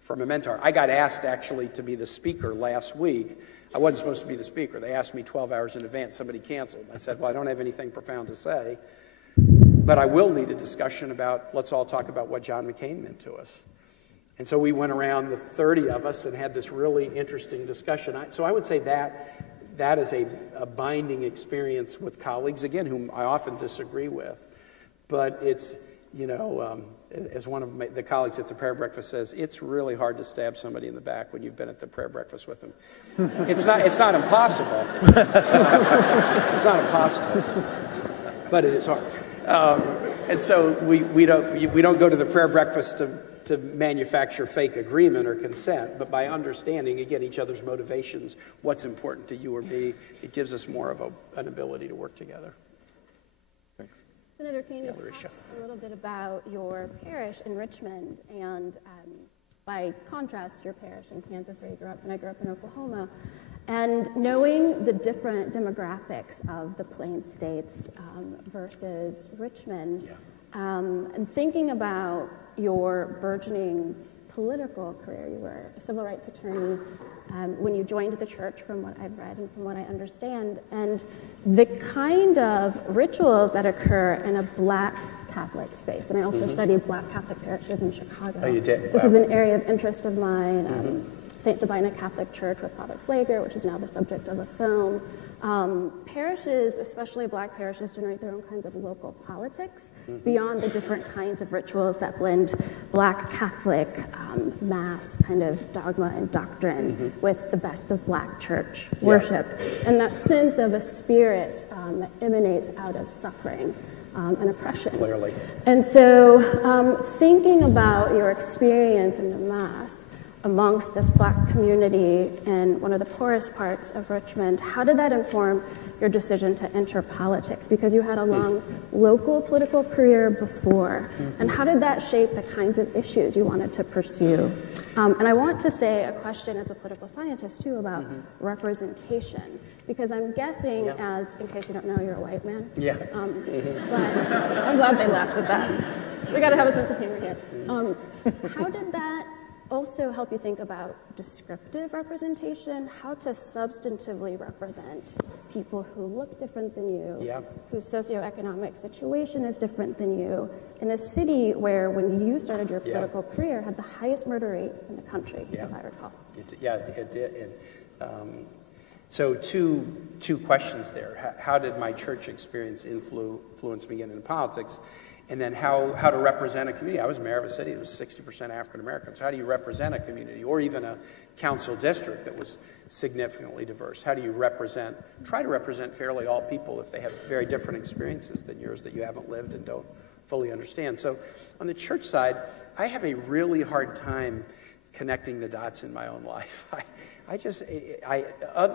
from a mentor. I got asked actually to be the speaker last week I wasn't supposed to be the speaker. They asked me 12 hours in advance. Somebody canceled. I said, well, I don't have anything profound to say, but I will lead a discussion about, let's all talk about what John McCain meant to us. And so we went around, the 30 of us, and had this really interesting discussion. So I would say that is a binding experience with colleagues, again, whom I often disagree with. But it's, you know, as one of the colleagues at the prayer breakfast says, it's really hard to stab somebody in the back when you've been at the prayer breakfast with them. It's not impossible. It's not impossible, but it is hard. And so we don't go to the prayer breakfast to manufacture fake agreement or consent, but by understanding, again, each other's motivations, what's important to you or me, it gives us more of an ability to work together. Thanks. Senator Kane, you talked a little bit about your parish in Richmond, and by contrast, your parish in Kansas, where you grew up, and I grew up in Oklahoma. And knowing the different demographics of the Plains states versus Richmond, and thinking about your burgeoning political career, you were a civil rights attorney when you joined the church, from what I've read and from what I understand, and the kind of rituals that occur in a Black Catholic space. And I also studied Black Catholic parishes in Chicago. Oh, you did? So this is an area of interest of mine. St. Sabina Catholic Church with Father Flager, which is now the subject of a film. Parishes, especially Black parishes, generate their own kinds of local politics beyond the different kinds of rituals that blend Black Catholic Mass kind of dogma and doctrine with the best of Black church worship. And that sense of a spirit that emanates out of suffering and oppression. Clearly. And so thinking about your experience in the Mass amongst this Black community in one of the poorest parts of Richmond, how did that inform your decision to enter politics? Because you had a long local political career before. And how did that shape the kinds of issues you wanted to pursue? And I want to say a question as a political scientist, too, about representation. Because I'm guessing, as, in case you don't know, you're a white man. Yeah. But I'm glad they laughed at that. We got to have a sense of humor here. How did that also help you think about descriptive representation, how to substantively represent people who look different than you, whose socioeconomic situation is different than you, in a city where, when you started your political career, had the highest murder rate in the country, if I recall. It did. And, so two questions there. How did my church experience influence me into politics? And then how to represent a community. I was mayor of a city that was 60% African American. So how do you represent a community, or even a council district that was significantly diverse? How do you try to represent fairly all people if they have very different experiences than yours that you haven't lived and don't fully understand? So on the church side, I have a really hard time connecting the dots in my own life.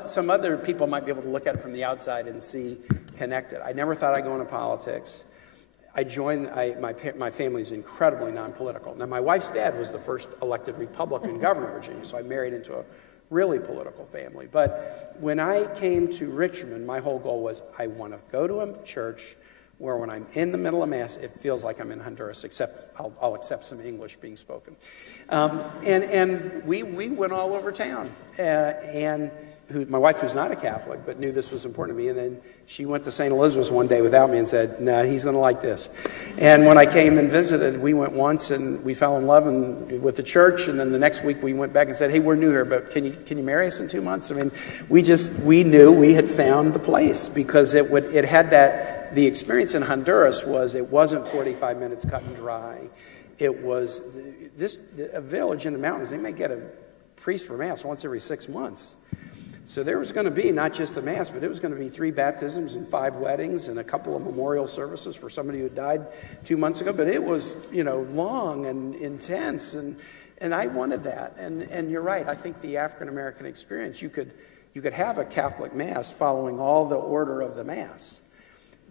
Some other people might be able to look at it from the outside and see connected. I never thought I'd go into politics. I joined, my family's incredibly non-political. Now, my wife's dad was the first elected Republican governor of Virginia, so I married into a really political family. But when I came to Richmond, my whole goal was I want to go to a church where when I'm in the middle of Mass, it feels like I'm in Honduras, except I'll accept some English being spoken. And we went all over town. My wife, who's not a Catholic, but knew this was important to me, and then she went to St. Elizabeth's one day without me and said, no, he's going to like this. And when I came and visited, we went once, and we fell in love with the church, and then the next week we went back and said, hey, we're new here, but can you marry us in 2 months? I mean, we knew we had found the place, because it had that, the experience in Honduras was, it wasn't 45 minutes cut and dry. It was, a village in the mountains, they may get a priest for Mass once every 6 months. So there was going to be not just the Mass, but it was going to be 3 baptisms and 5 weddings and a couple of memorial services for somebody who had died 2 months ago. But it was, long and intense, and I wanted that. And you're right. I think the African American experience, you could have a Catholic Mass following all the order of the Mass,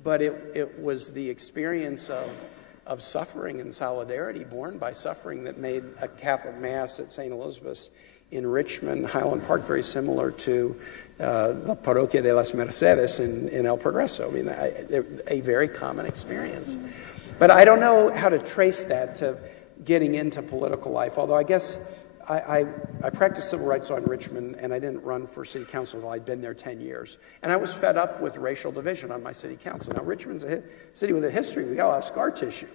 but it was the experience of suffering and solidarity born by suffering that made a Catholic Mass at St. Elizabeth's in Richmond, Highland Park, very similar to the Parroquia de las Mercedes in El Progreso. I mean, a very common experience. But I don't know how to trace that to getting into political life, although I guess I practiced civil rights law in Richmond, and I didn't run for city council until I'd been there 10 years. And I was fed up with racial division on my city council. Now, Richmond's a city with a history. We got a lot of scar tissue.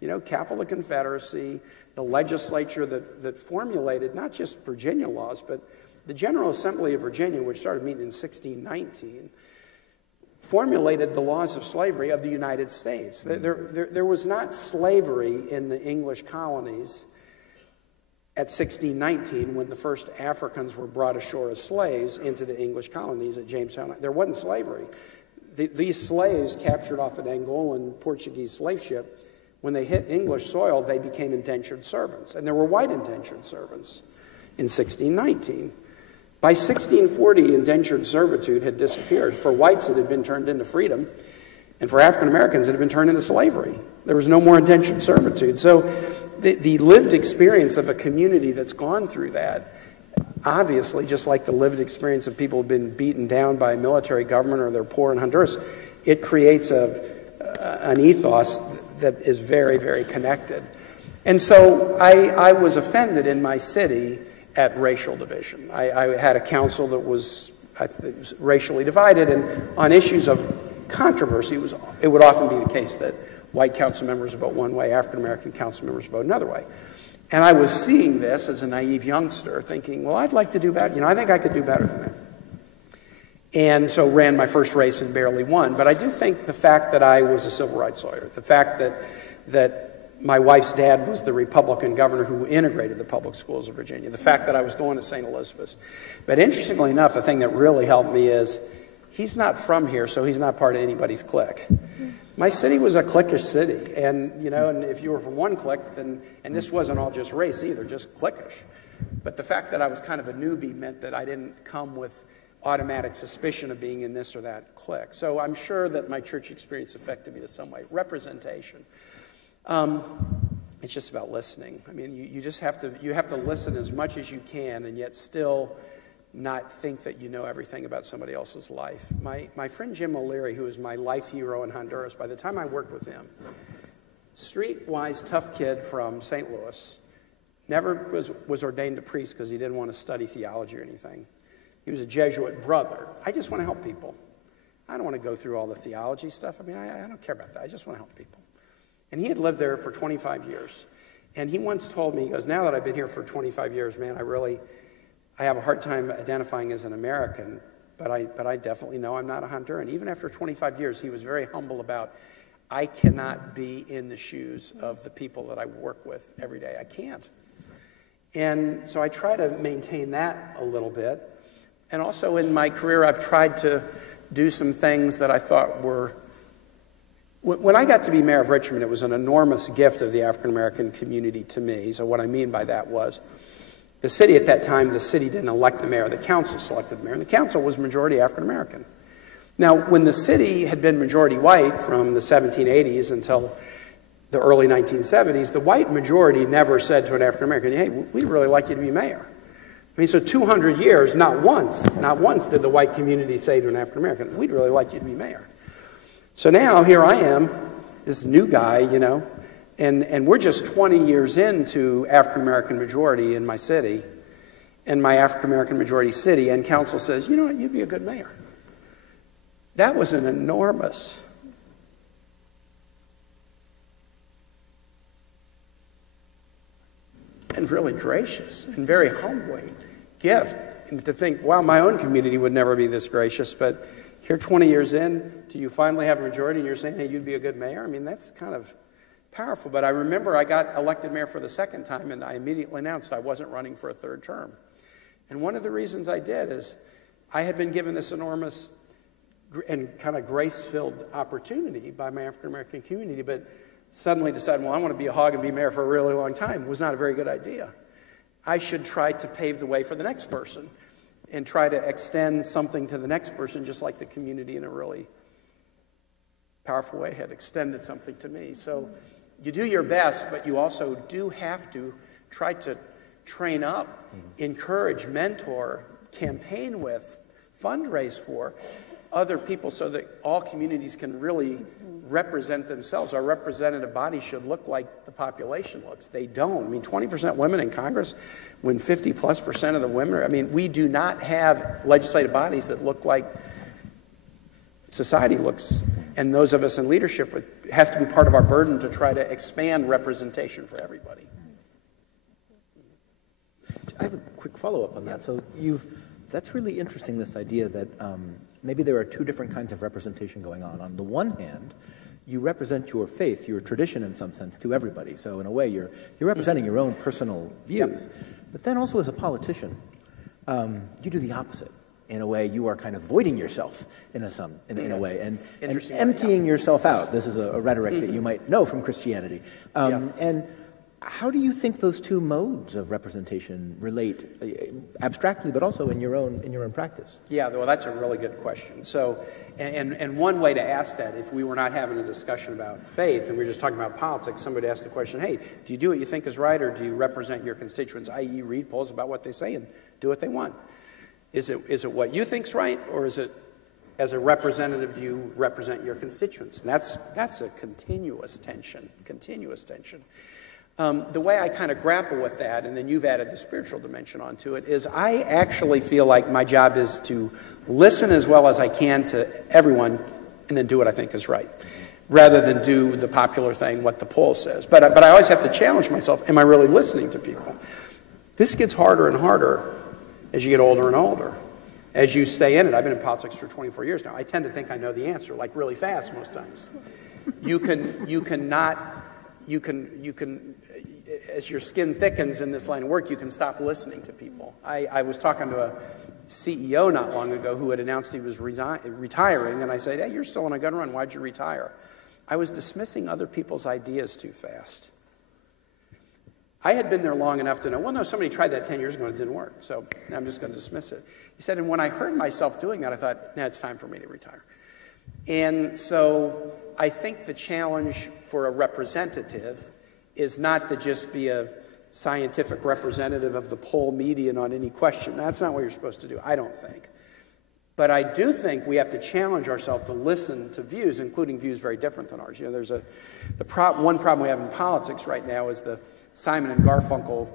You know, capital of the Confederacy, the legislature that formulated not just Virginia laws, but the General Assembly of Virginia, which started meeting in 1619, formulated the laws of slavery of the United States. There was not slavery in the English colonies at 1619, when the first Africans were brought ashore as slaves into the English colonies at Jamestown. There wasn't slavery. These slaves captured off an Angolan Portuguese slave ship, when they hit English soil, they became indentured servants. And there were white indentured servants in 1619. By 1640, indentured servitude had disappeared. For whites, it had been turned into freedom. And for African Americans, it had been turned into slavery. There was no more indentured servitude. So the lived experience of a community that's gone through that, obviously, just like the lived experience of people who've been beaten down by a military government or they're poor in Honduras, it creates an ethos that is very, very connected. And so I was offended in my city at racial division. I had a council that was racially divided, and on issues of controversy, it would often be the case that white council members vote one way, African American council members vote another way. And I was seeing this as a naive youngster, thinking, well, I'd like to do better. You know, I think I could do better than that. And so ran my first race and barely won. But I do think the fact that I was a civil rights lawyer, the fact that my wife's dad was the Republican governor who integrated the public schools of Virginia, the fact that I was going to St. Elizabeth's. But interestingly enough, the thing that really helped me is he's not from here, so he's not part of anybody's clique. My city was a cliquish city, and you know, and if you were from one clique, then, and this wasn't all just race either, just cliquish. But the fact that I was kind of a newbie meant that I didn't come with automatic suspicion of being in this or that clique. So I'm sure that my church experience affected me in some way. Representation. It's just about listening. I mean, you just have to listen as much as you can, and yet still not think that you know everything about somebody else's life. My friend Jim OLeary, who is my life hero in Honduras, by the time I worked with him, streetwise tough kid from St. Louis, never was ordained a priest because he didn't want to study theology or anything. He was a Jesuit brother. I just want to help people. I don't want to go through all the theology stuff. I mean, I don't care about that. I just want to help people. And he had lived there for 25 years. And he once told me, he goes, now that I've been here for 25 years, man, I have a hard time identifying as an American, but I definitely know I'm not a Honduran. Even after 25 years, he was very humble about, I cannot be in the shoes of the people that I work with every day. I can't. And so I try to maintain that a little bit. And also in my career, I've tried to do some things that I thought were, when I got to be mayor of Richmond, it was an enormous gift of the African American community to me. So what I mean by that was, the city at that time, the city didn't elect the mayor, the council selected the mayor, and the council was majority African American. Now, when the city had been majority white from the 1780s until the early 1970s, the white majority never said to an African American, hey, we'd really like you to be mayor. I mean, so 200 years, not once did the white community say to an African American, we'd really like you to be mayor. So now, here I am, this new guy, you know, and we're just 20 years into African-American majority in my city, and my African-American majority city, and council says, you know what, you'd be a good mayor. That was an enormous and really gracious and very humbling gift. And to think, wow, my own community would never be this gracious, but here 20 years in, do you finally have a majority and you're saying, hey, you'd be a good mayor? I mean, that's kind of powerful. But I remember I got elected mayor for the second time, and I immediately announced I wasn't running for a third term. And one of the reasons I did is I had been given this enormous and kind of grace-filled opportunity by my African-American community, but suddenly decided, well, I want to be a hog and be mayor for a really long time. It was not a very good idea. I should try to pave the way for the next person and try to extend something to the next person, just like the community in a really powerful way had extended something to me. So you do your best, but you also do have to try to train up, encourage, mentor, campaign with, fundraise for other people so that all communities can really represent themselves. Our representative body should look like the population looks. They don't. I mean, 20% women in Congress, when 50+% of the women are, I mean, we do not have legislative bodies that look like society looks. And those of us in leadership, it has to be part of our burden to try to expand representation for everybody. I have a quick follow-up on that. So that's really interesting, this idea that maybe there are two different kinds of representation going on. On the one hand, you represent your faith, your tradition in some sense, to everybody. So in a way, you're representing your own personal views. But then also as a politician, you do the opposite. In a way, you are kind of voiding yourself in a way and emptying yourself out. This is a rhetoric that you might know from Christianity. And how do you think those two modes of representation relate, abstractly, but also in your own practice? Yeah, well, that's a really good question. So, and one way to ask that, if we were not having a discussion about faith and we were just talking about politics, somebody asked the question, hey, do you do what you think is right, or do you represent your constituents, i.e. read polls about what they say and do what they want? Is it what you think's right, or is it, as a representative, do you represent your constituents? And that's a continuous tension, The way I kind of grapple with that, and then you've added the spiritual dimension onto it, is I actually feel like my job is to listen as well as I can to everyone and then do what I think is right, rather than do the popular thing, what the poll says. But I always have to challenge myself, am I really listening to people? This gets harder and harder as you get older and older. As you stay in it, I've been in politics for 24 years now. I tend to think I know the answer, like really fast most times. As your skin thickens in this line of work, you can stop listening to people. I was talking to a CEO not long ago who had announced he was retiring, and I said, hey, you're still on a gun run, why'd you retire? I was dismissing other people's ideas too fast. I had been there long enough to know, well, no, somebody tried that 10 years ago and it didn't work, so I'm just going to dismiss it. He said, and when I heard myself doing that, I thought, nah, it's time for me to retire. And so I think the challenge for a representative is not to just be a scientific representative of the poll median on any question. That's not what you're supposed to do, I don't think. But I do think we have to challenge ourselves to listen to views, including views very different than ours. You know, there's one problem we have in politics right now is the Simon and Garfunkel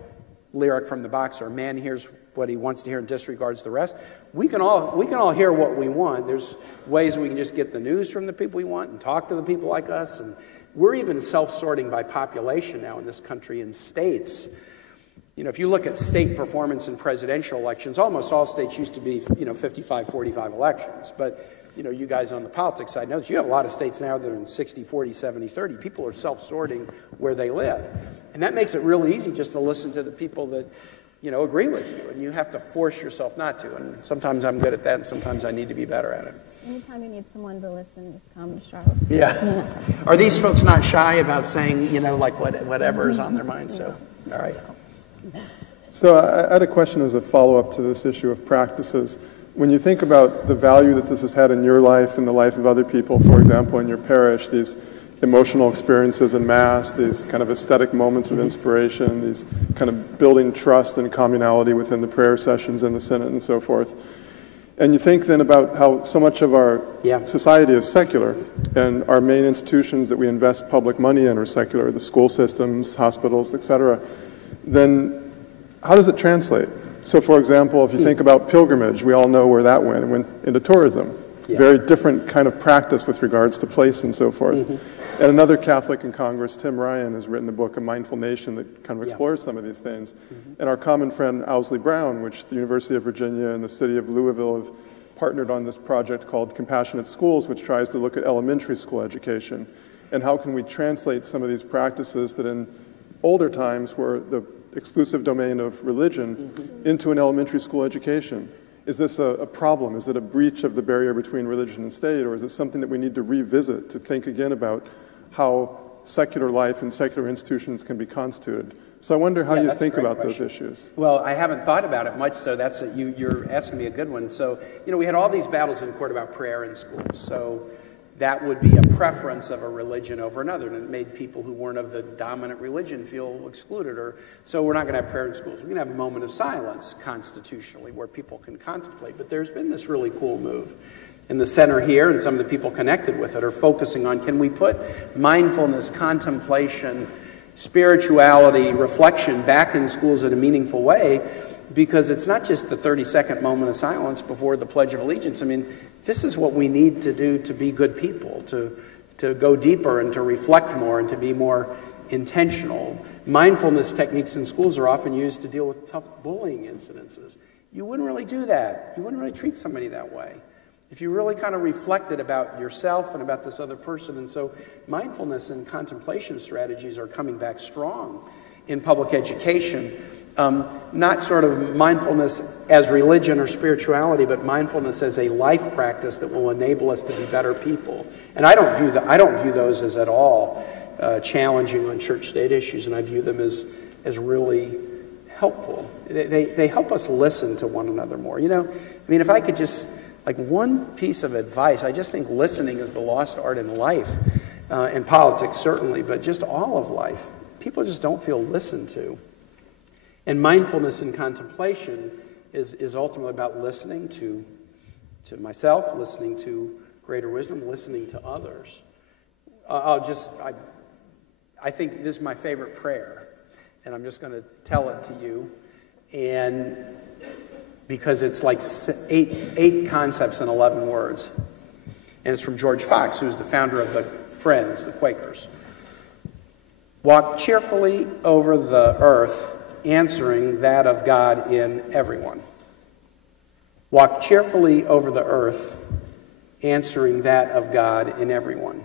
lyric from The Boxer, man hears what he wants to hear and disregards the rest. We can all hear what we want. There's ways we can just get the news from the people we want and talk to the people like us. And we're even self-sorting by population now in this country in states. You know, if you look at state performance in presidential elections, almost all states used to be, 55-45 elections. But, you guys on the politics side know that you have a lot of states now that are in 60-40, 70-30. People are self-sorting where they live. And that makes it really easy just to listen to the people that, agree with you. And you have to force yourself not to. And sometimes I'm good at that, and sometimes I need to be better at it. Anytime you need someone to listen, just come to Charlotte. Yeah. Are these folks not shy about saying, like whatever is on their mind? So, all right. So I had a question as a follow-up to this issue of practices. When you think about the value that this has had in your life and the life of other people, for example, in your parish, these emotional experiences in Mass, these kind of aesthetic moments of inspiration, these kind of building trust and communality within the prayer sessions in the Synod and so forth. And you think then about how so much of our society is secular, and our main institutions that we invest public money in are secular, the school systems, hospitals, etc. Then how does it translate? So for example, if you think about pilgrimage, we all know where that went. It went into tourism. Very different kind of practice with regards to place and so forth. And another Catholic in Congress, Tim Ryan, has written a book, A Mindful Nation, that kind of explores some of these things. And our common friend, Owsley Brown, which the University of Virginia and the city of Louisville have partnered on this project called Compassionate Schools, which tries to look at elementary school education. And how can we translate some of these practices that in older times were the exclusive domain of religion into an elementary school education? Is this a problem? Is it a breach of the barrier between religion and state, or is it something that we need to revisit to think again about how secular life and secular institutions can be constituted? So I wonder how you think about those issues. Well, I haven't thought about it much, so you're asking me a good one. So, we had all these battles in court about prayer in schools. So that would be a preference of a religion over another, and it made people who weren't of the dominant religion feel excluded. So we're not going to have prayer in schools. We're going to have a moment of silence constitutionally where people can contemplate. But there's been this really cool move And the center here and some of the people connected with it are focusing on, can we put mindfulness, contemplation, spirituality, reflection back in schools in a meaningful way? Because it's not just the 30-second moment of silence before the Pledge of Allegiance. I mean, this is what we need to do to be good people, to go deeper and to reflect more and to be more intentional. Mindfulness techniques in schools are often used to deal with tough bullying incidences. You wouldn't really do that. You wouldn't really treat somebody that way if you really kind of reflected about yourself and about this other person. And so mindfulness and contemplation strategies are coming back strong in public education. Not sort of mindfulness as religion or spirituality, but mindfulness as a life practice that will enable us to be better people. And I don't view those as at all challenging on church-state issues, and I view them as really helpful. They help us listen to one another more. You know, I mean, if I could just, like one piece of advice, I just think listening is the lost art in life, and politics certainly, but just all of life. People just don't feel listened to. And mindfulness and contemplation is ultimately about listening to myself, listening to greater wisdom, listening to others. I think this is my favorite prayer, and I'm just going to tell it to you, and because it's like eight concepts in 11 words, and it's from George Fox, who's the founder of the Friends, the Quakers. Walk cheerfully over the earth, answering that of God in everyone. Walk cheerfully over the earth, answering that of God in everyone.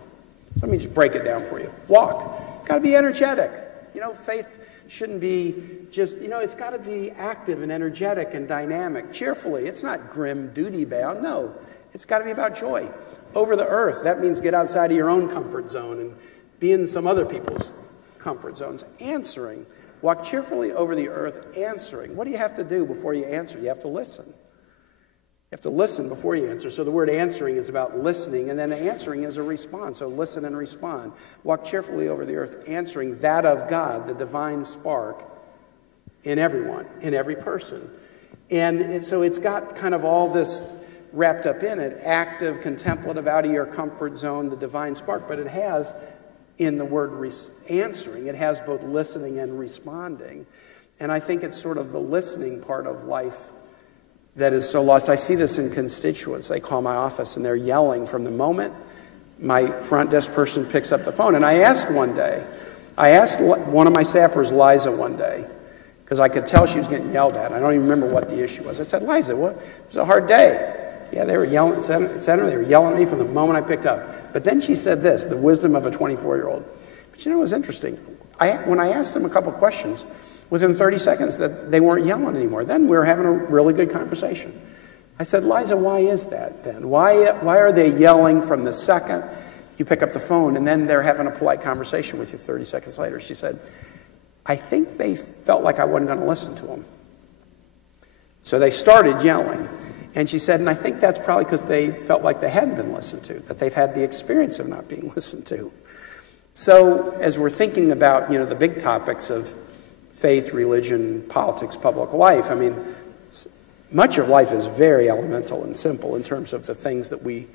Let me just break it down for you. Walk. Got to be energetic. You know, faith shouldn't be just, you know, it's got to be active and energetic and dynamic. Cheerfully. It's not grim, duty-bound. No. It's got to be about joy. Over the earth. That means get outside of your own comfort zone and be in some other people's comfort zones. Answering. Walk cheerfully over the earth, answering. What do you have to do before you answer? You have to listen. You have to listen before you answer. So the word answering is about listening, and then answering is a response. So listen and respond. Walk cheerfully over the earth, answering that of God, the divine spark, in everyone, in every person. And so it's got kind of all this wrapped up in it, active, contemplative, out of your comfort zone, the divine spark, but it has, in the word answering, it has both listening and responding. And I think it's sort of the listening part of life that is so lost. I see this in constituents. They call my office and they're yelling from the moment my front desk person picks up the phone. And I asked one of my staffers, Liza, one day, because I could tell she was getting yelled at. I don't even remember what the issue was. I said, Liza, what? It was a hard day. Yeah, they were yelling, etc. They were yelling at me from the moment I picked up. But then she said this, the wisdom of a 24-year-old. But you know, it was interesting. When I asked them a couple questions, within 30 seconds that they weren't yelling anymore. Then we were having a really good conversation. I said, Liza, why is that then? Why are they yelling from the second you pick up the phone and then they're having a polite conversation with you 30 seconds later? She said, I think they felt like I wasn't going to listen to them. So they started yelling. And she said, and I think that's probably because they felt like they hadn't been listened to, that they've had the experience of not being listened to. So as we're thinking about, you know, the big topics of faith, religion, politics, public life, I mean, much of life is very elemental and simple in terms of the things that we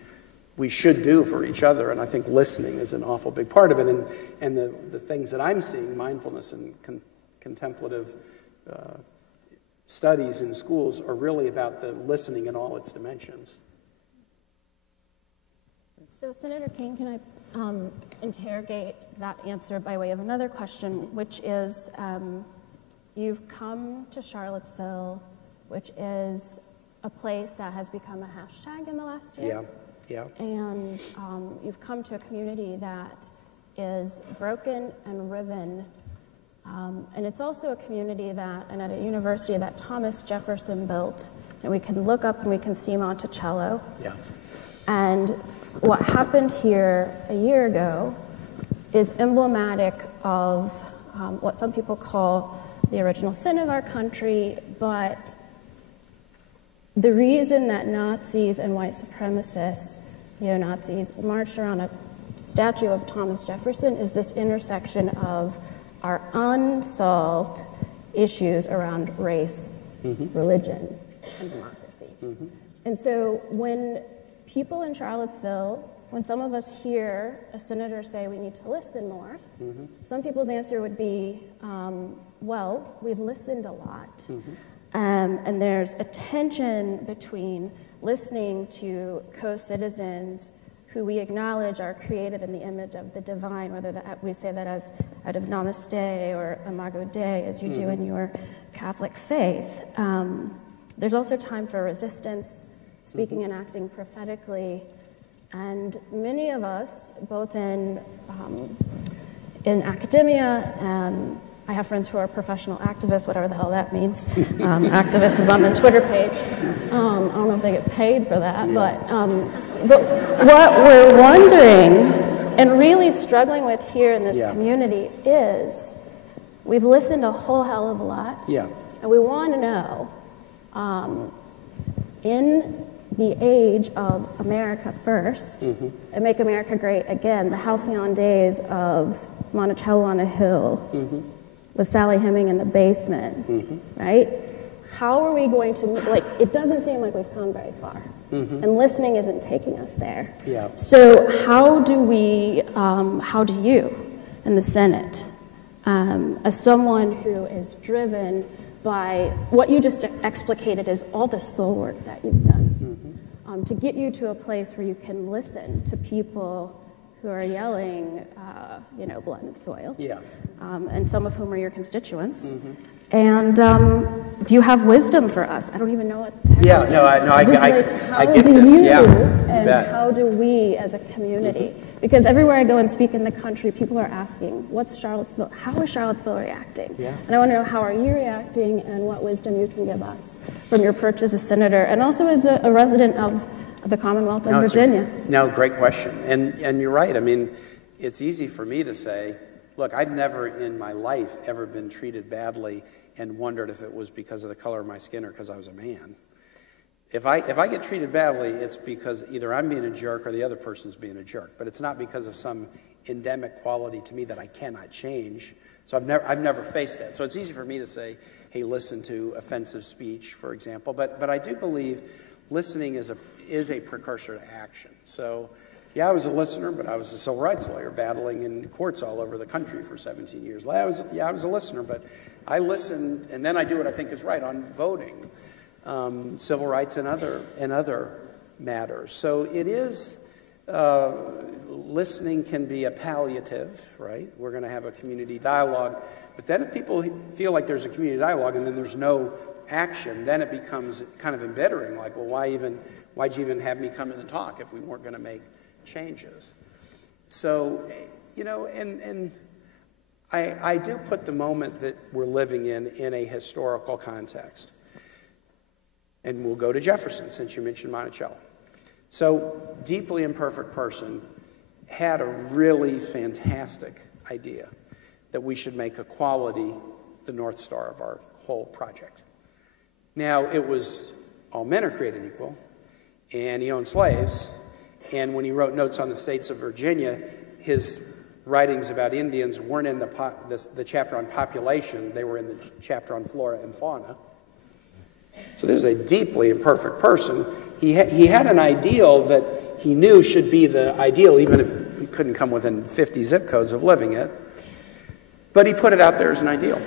should do for each other, and I think listening is an awful big part of it, and the things that I'm seeing, mindfulness and contemplative studies in schools, are really about the listening in all its dimensions. So, Senator King, can I interrogate that answer by way of another question, which is, you've come to Charlottesville, which is a place that has become a hashtag in the last year. Yeah. And you've come to a community that is broken and riven. And it's also a community that, and at a university that Thomas Jefferson built, and we can look up and we can see Monticello. Yeah. And what happened here a year ago is emblematic of what some people call the original sin of our country, but the reason that Nazis and white supremacists, neo-Nazis, marched around a statue of Thomas Jefferson is this intersection of our unsolved issues around race, religion, and democracy. And so when people in Charlottesville, when some of us hear a senator say we need to listen more, some people's answer would be, well, we've listened a lot. And there's a tension between listening to co-citizens who we acknowledge are created in the image of the divine, whether we say that as out of Namaste or Imago Dei, as you do in your Catholic faith. There's also time for resistance, speaking and acting prophetically. And many of us, both in academia, and I have friends who are professional activists, whatever the hell that means. Activists is on the Twitter page. I don't know if they get paid for that, but what we're wondering and really struggling with here in this community is we've listened a whole hell of a lot, and we want to know, in the age of America First, and Make America Great Again, the halcyon days of Monticello on a Hill, with Sally Heming in the basement, right? How are we going to, like, it doesn't seem like we've come very far, and listening isn't taking us there. So how do you in the Senate, as someone who is driven by what you just explicated as all the soul work that you've done, to get you to a place where you can listen to people who are yelling, blood and soil, and some of whom are your constituents. And do you have wisdom for us? I don't even know what. I get this. And how do we as a community? Because everywhere I go and speak in the country, people are asking, "What's Charlottesville? How is Charlottesville reacting?" And I want to know, how are you reacting, and what wisdom you can give us from your perch as a senator, and also as a resident of the Commonwealth of Virginia. Great question. And you're right. I mean, it's easy for me to say, look, I've never in my life ever been treated badly and wondered if it was because of the color of my skin or because I was a man. If I get treated badly, it's because either I'm being a jerk or the other person's being a jerk. But it's not because of some endemic quality to me that I cannot change. So I've never faced that. So it's easy for me to say, hey, listen to offensive speech, for example. But I do believe listening is a precursor to action. So yeah, I was a listener, but I was a civil rights lawyer battling in courts all over the country for 17 years. I was a listener, but I listened, and then I do what I think is right on voting, civil rights and other matters. So it is, listening can be a palliative, right? We're going to have a community dialogue, but then if people feel like there's a community dialogue and then there's no action, then it becomes kind of embittering, like, well, why'd you even have me come in and talk if we weren't going to make changes? So, and I do put the moment that we're living in a historical context. And we'll go to Jefferson, since you mentioned Monticello. So, deeply imperfect person had a really fantastic idea that we should make equality the North Star of our whole project. Now, it was all men are created equal, and he owned slaves, and when he wrote Notes on the States of Virginia, his writings about Indians weren't in the chapter on population, they were in the chapter on flora and fauna. So there's a deeply imperfect person. He had an ideal that he knew should be the ideal, even if he couldn't come within 50 zip codes of living it. But he put it out there as an ideal.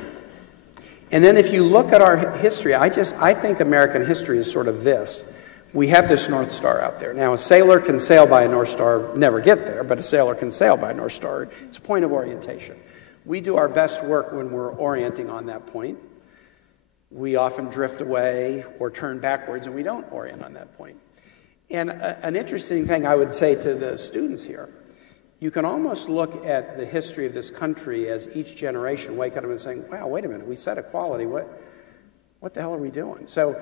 And then if you look at our history, I think American history is sort of this. We have this North Star out there. Now, a sailor can sail by a North Star, never get there, but a sailor can sail by a North Star. It's a point of orientation. We do our best work when we're orienting on that point. We often drift away or turn backwards, and we don't orient on that point. And an interesting thing I would say to the students here, you can almost look at the history of this country as each generation wake up and saying, wow, wait a minute, we said equality, what the hell are we doing? So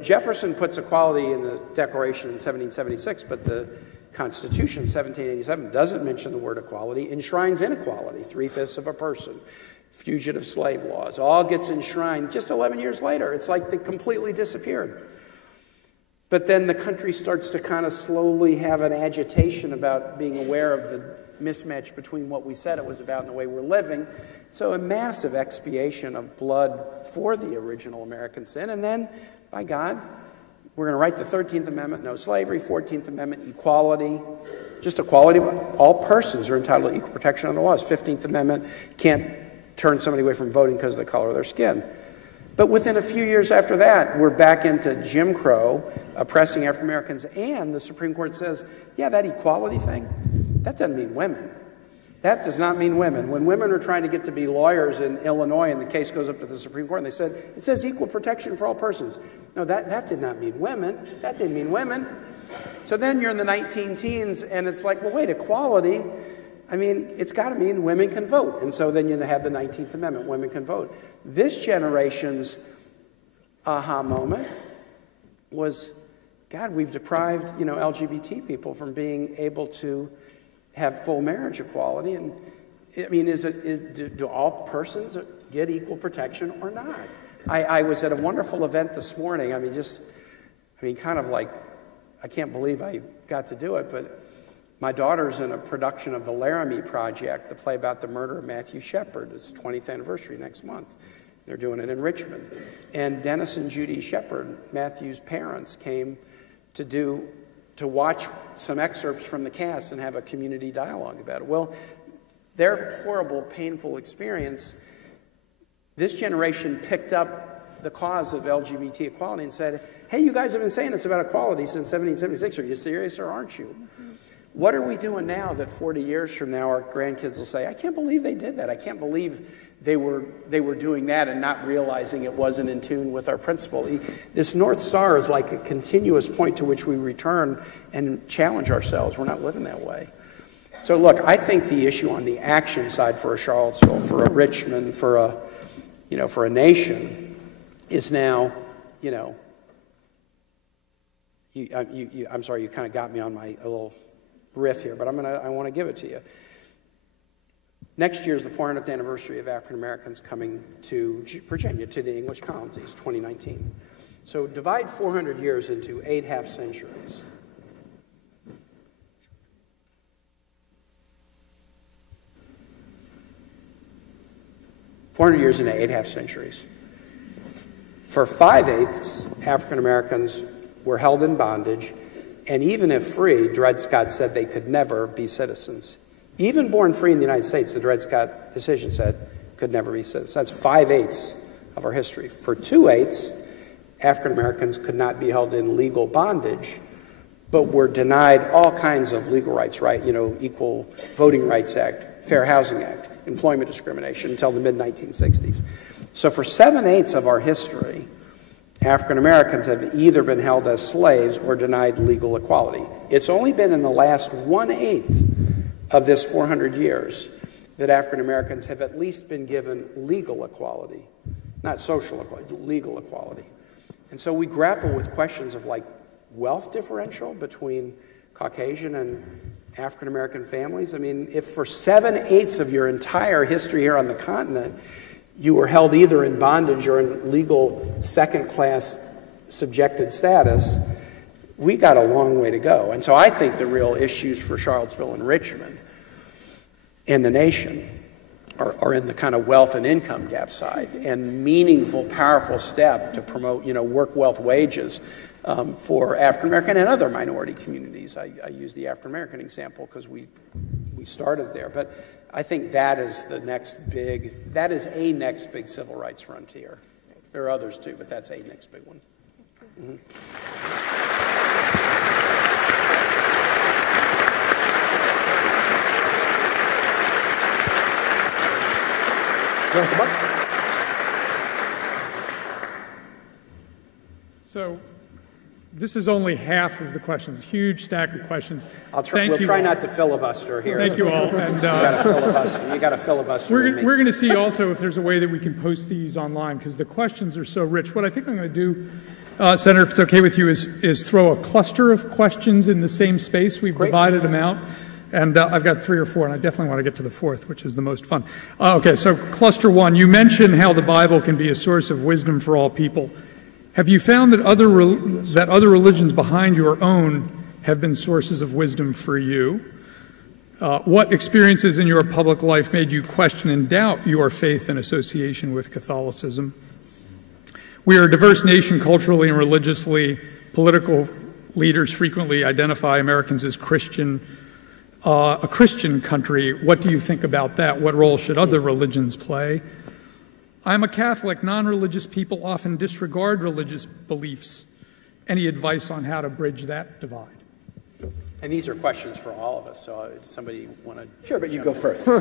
Jefferson puts equality in the Declaration in 1776, but the Constitution in 1787 doesn't mention the word equality, enshrines inequality, 3/5 of a person. Fugitive slave laws, all gets enshrined just 11 years later. It's like they completely disappeared. But then the country starts to kind of slowly have an agitation about being aware of the mismatch between what we said it was about and the way we're living. So a massive expiation of blood for the original American sin. And then, by God, We're going to write the 13th Amendment, no slavery, 14th Amendment, equality, just equality of all persons are entitled to equal protection under the laws. 15th Amendment, can't turn somebody away from voting because of the color of their skin. But within a few years after that, we're back into Jim Crow, oppressing African Americans, and the Supreme Court says, yeah, that equality thing, that doesn't mean women. That does not mean women. When women are trying to get to be lawyers in Illinois and the case goes up to the Supreme Court and they said, it says equal protection for all persons. No, that did not mean women. That didn't mean women. So then you're in the 19-teens and it's like, well, wait, equality, I mean, it's got to mean women can vote. And so then you have the 19th Amendment, women can vote. This generation's aha moment was, God, we've deprived, LGBT people from being able to have full marriage equality. And I mean, do all persons get equal protection or not? I was at a wonderful event this morning. Kind of like, I can't believe I got to do it, but my daughter's in a production of the Laramie Project, the play about the murder of Matthew Shepard. It's 20th anniversary next month. They're doing it in Richmond. And Dennis and Judy Shepard, Matthew's parents, came to watch some excerpts from the cast and have a community dialogue about it. Well, their horrible, painful experience, this generation picked up the cause of LGBT equality and said, hey, you guys have been saying this about equality since 1776. Are you serious or aren't you? What are we doing now that 40 years from now our grandkids will say, I can't believe they did that. I can't believe they were doing that and not realizing it wasn't in tune with our principle. This North Star is like a continuous point to which we return and challenge ourselves. We're not living that way. So look, I think the issue on the action side for a Charlottesville, for a Richmond, for a nation is now, I'm sorry, you kind of got me on a little riff here, but I want to give it to you. Next year is the 400th anniversary of African Americans coming to Virginia, to the English colonies, 2019. So divide 400 years into 8 half centuries. $400 years into 8 half centuries. For 5/8, African Americans were held in bondage, and even if free, Dred Scott said they could never be citizens. Even born free in the United States, the Dred Scott decision said could never be citizens. That's 5/8 of our history. For 2/8, African Americans could not be held in legal bondage, but were denied all kinds of legal rights, right? Equal Voting Rights Act, Fair Housing Act, employment discrimination until the mid-1960s. So for 7/8 of our history, African Americans have either been held as slaves or denied legal equality. It's only been in the last 1/8 of this 400 years that African Americans have at least been given legal equality, not social equality, legal equality. And so we grapple with questions of like wealth differential between Caucasian and African American families. I mean, if for 7/8 of your entire history here on the continent, you were held either in bondage or in legal second-class subjected status, we got a long way to go. And so I think the real issues for Charlottesville and Richmond and the nation are in the kind of wealth and income gap side, and meaningful, powerful step to promote, work wealth wages for African American and other minority communities. I use the African American example because we started there, but I think that is a next big civil rights frontier. There are others too, but that's a next big one. Mm-hmm. So this is only half of the questions, huge stack of questions. We'll try not to filibuster here. Thank you all. And, you got to filibuster. We're going to see also if there's a way that we can post these online, because the questions are so rich. What I think I'm going to do, Senator, if it's okay with you, is throw a cluster of questions in the same space. We've divided them out. And I've got 3 or 4, and I definitely want to get to the 4th, which is the most fun. Okay, so cluster 1, you mentioned how the Bible can be a source of wisdom for all people. Have you found that other religions behind your own have been sources of wisdom for you? What experiences in your public life made you question and doubt your faith and association with Catholicism? We are a diverse nation culturally and religiously, political leaders frequently identify Americans as Christian, a Christian country. What do you think about that? What role should other religions play? I'm a Catholic. Non-religious people often disregard religious beliefs. Any advice on how to bridge that divide? And these are questions for all of us, so somebody want to... Sure, but you go first. Yeah.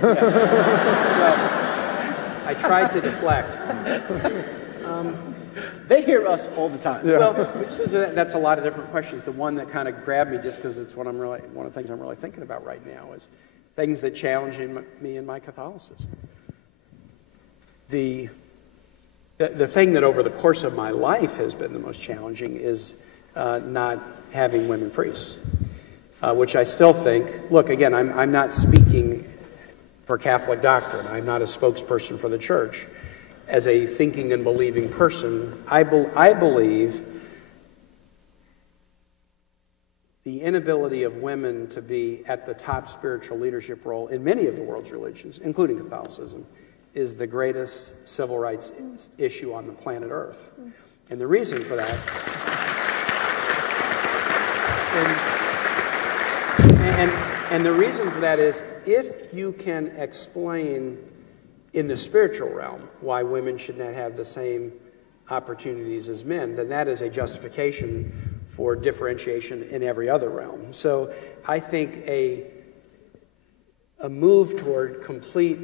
Well, I tried to deflect. They hear us all the time. Yeah. Well, so that's a lot of different questions. The one that kind of grabbed me, just because it's one of the things I'm really thinking about right now, is things that challenge me in my Catholicism. The thing that over the course of my life has been the most challenging is not having women priests, which I still think, look, again, I'm not speaking for Catholic doctrine. I'm not a spokesperson for the church. As a thinking and believing person, I believe the inability of women to be at the top spiritual leadership role in many of the world's religions, including Catholicism, is the greatest civil rights issue on the planet Earth. And the reason for that, and the reason for that is, if you can explain in the spiritual realm why women should not have the same opportunities as men, then that is a justification for differentiation in every other realm. So I think a move toward complete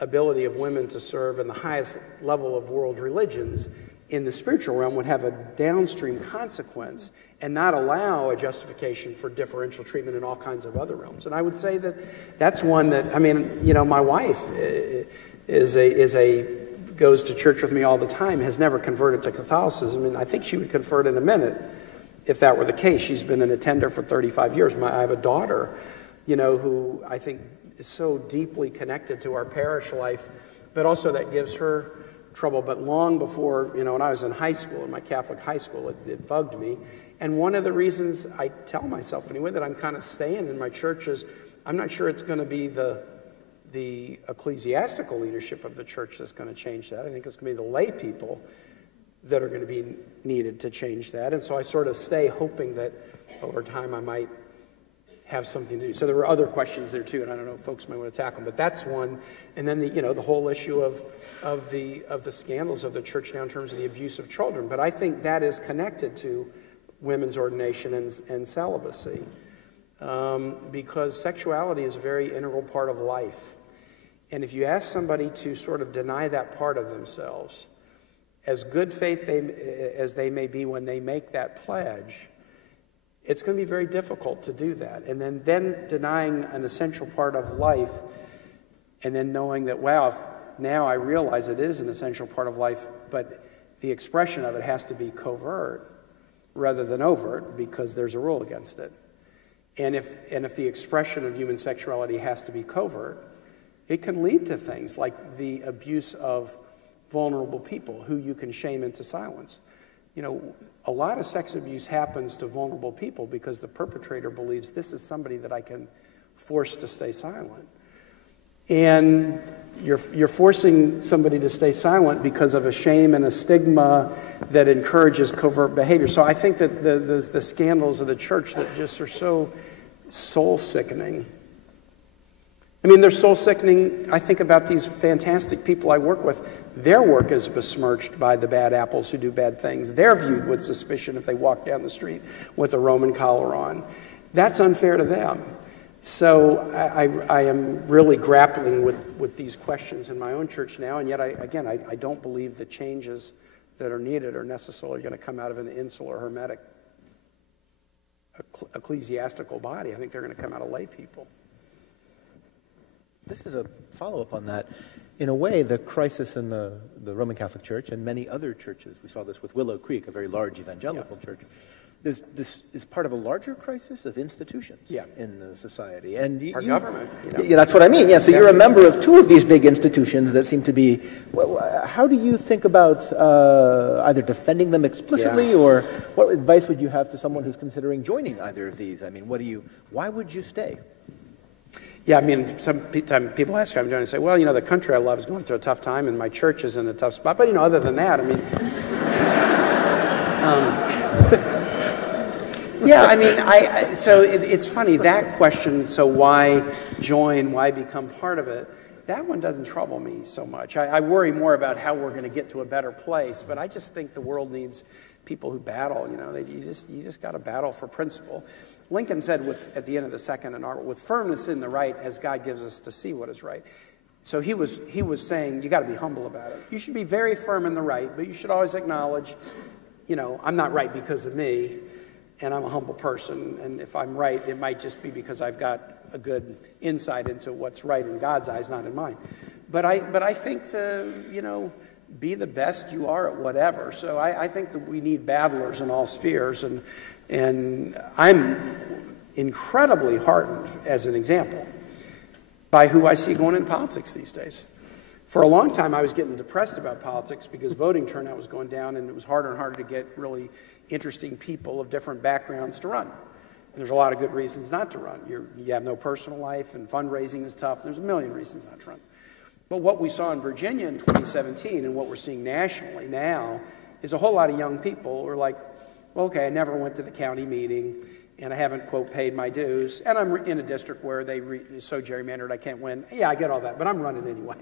ability of women to serve in the highest level of world religions in the spiritual realm would have a downstream consequence and not allow a justification for differential treatment in all kinds of other realms. And I would say that that's one that, I mean, you know, my wife goes to church with me all the time, has never converted to Catholicism, and I think she would convert in a minute if that were the case. She's been an attender for 35 years. I have a daughter, you know, who I think is so deeply connected to our parish life, but also that gives her trouble. But long before, you know, when I was in high school, in my Catholic high school, it bugged me. And one of the reasons I tell myself anyway that I'm kind of staying in my church is I'm not sure it's going to be the ecclesiastical leadership of the church that's going to change that. I think it's going to be the lay people that are going to be needed to change that. And so I sort of stay hoping that over time I might have something to do. So there were other questions there too, and I don't know if folks might want to tackle them, but that's one. And then the whole issue of the scandals of the church now in terms of the abuse of children. But I think that is connected to women's ordination and celibacy, because sexuality is a very integral part of life. And if you ask somebody to sort of deny that part of themselves, as good faith as they may be when they make that pledge, it's going to be very difficult to do that. And then denying an essential part of life, and then knowing that, wow, now I realize it is an essential part of life, but the expression of it has to be covert rather than overt because there's a rule against it. And if the expression of human sexuality has to be covert, it can lead to things like the abuse of vulnerable people who you can shame into silence. You know, a lot of sex abuse happens to vulnerable people because the perpetrator believes this is somebody that I can force to stay silent. And you're forcing somebody to stay silent because of a shame and a stigma that encourages covert behavior. So I think that the scandals of the church that just are so soul-sickening. I mean, they're soul-sickening. I think about these fantastic people I work with. Their work is besmirched by the bad apples who do bad things. They're viewed with suspicion if they walk down the street with a Roman collar on. That's unfair to them. So I am really grappling with these questions in my own church now, and yet, I don't believe the changes that are needed are necessarily going to come out of an insular, hermetic, ecclesiastical body. I think they're going to come out of lay people. This is a follow-up on that. In a way, the crisis in the Roman Catholic Church and many other churches, we saw this with Willow Creek, a very large evangelical church, this is part of a larger crisis of institutions in the society. And our government. Yeah, that's what I mean. Yeah, so you're a member of two of these big institutions that seem to be, how do you think about either defending them explicitly or what advice would you have to someone who's considering joining either of these? I mean, why would you stay? Yeah, I mean, sometimes people ask how I'm doing, and say, well, you know, the country I love is going through a tough time, and my church is in a tough spot. But, you know, other than that, I mean, Yeah, I mean, so it's funny, that question, so why join, why become part of it, that one doesn't trouble me so much. I worry more about how we're going to get to a better place, but I just think the world needs people who battle, you know, you just got to battle for principle. Lincoln said at the end of the second in with firmness in the right as God gives us to see what is right. So he was saying you got to be humble about it. You should be very firm in the right, but you should always acknowledge, you know, I'm not right because of me, and I'm a humble person, and if I'm right, it might just be because I've got a good insight into what's right in God's eyes, not in mine. But I think you know, be the best you are at whatever. So I think that we need battlers in all spheres, and I'm incredibly heartened, as an example, by who I see going into politics these days. For a long time, I was getting depressed about politics because voting turnout was going down, and it was harder and harder to get really interesting people of different backgrounds to run. And there's a lot of good reasons not to run. You have no personal life, and fundraising is tough. There's a million reasons not to run. But what we saw in Virginia in 2017 and what we're seeing nationally now is a whole lot of young people who are like, well, okay, I never went to the county meeting, and I haven't, quote, paid my dues, and I'm in a district where it's so gerrymandered I can't win. Yeah, I get all that, but I'm running anyway.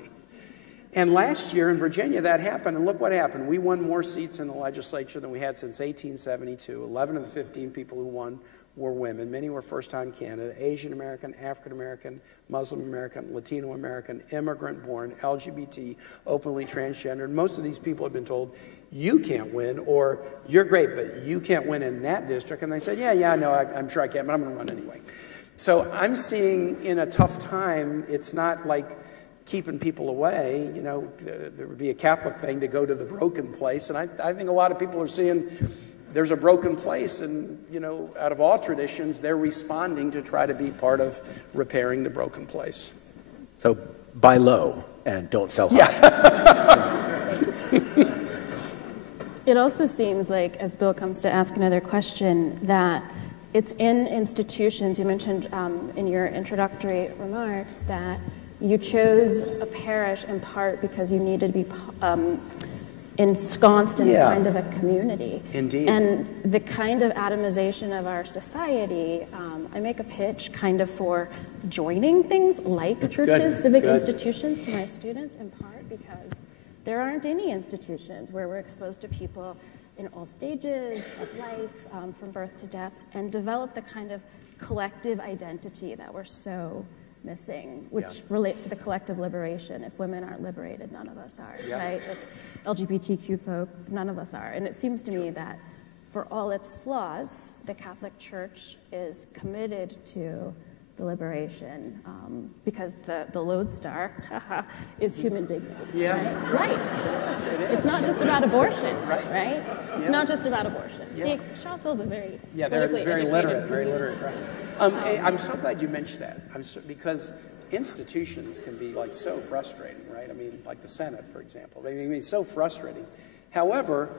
And last year in Virginia, that happened, and look what happened. We won more seats in the legislature than we had since 1872. 11 of the 15 people who won were women. Many were first-time candidate, Asian American, African American, Muslim American, Latino American, immigrant-born, LGBT, openly transgendered. Most of these people have been told, you can't win, or you're great, but you can't win in that district. And they said, yeah, no, I'm sure I can, but I'm going to run anyway. So I'm seeing in a tough time, it's not like keeping people away. You know, there would be a Catholic thing to go to the broken place, and I think a lot of people are seeing there's a broken place, and, you know, out of all traditions, they're responding to try to be part of repairing the broken place. So buy low and don't sell high. Yeah. It also seems like, as Bill comes to ask another question, that it's in institutions. You mentioned in your introductory remarks that you chose a parish in part because you needed to be ensconced in a kind of a community. Indeed. And the kind of atomization of our society, I make a pitch kind of for joining things like churches, civic institutions to my students, in part because there aren't any institutions where we're exposed to people in all stages of life, from birth to death, and develop the kind of collective identity that we're so missing, which relates to the collective liberation. If women aren't liberated, none of us are, right? If LGBTQ folk, none of us are. And it seems to me that for all its flaws, the Catholic Church is committed to the liberation, because the lodestar is human dignity. Right? Life. It's not just about abortion, right? It's not just about abortion. See, Charlottesville's a very politically very educated literate, right? I'm so glad you mentioned that, because institutions can be like so frustrating, right? I mean, like the Senate, for example. I mean, it's so frustrating. However,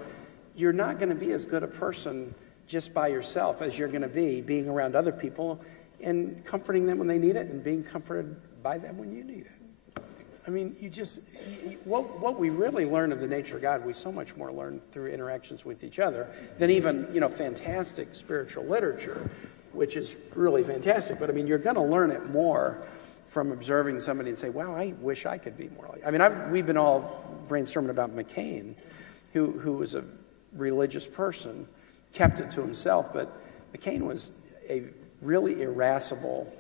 you're not going to be as good a person just by yourself as you're going to be being around other people and comforting them when they need it and being comforted by them when you need it. I mean, what we really learn of the nature of God, we so much more learn through interactions with each other than even, you know, fantastic spiritual literature, which is really fantastic. But I mean, you're going to learn it more from observing somebody and say, wow, I wish I could be more like. I mean, we've been all brainstorming about McCain, who was a religious person, kept it to himself, but McCain was a really irascible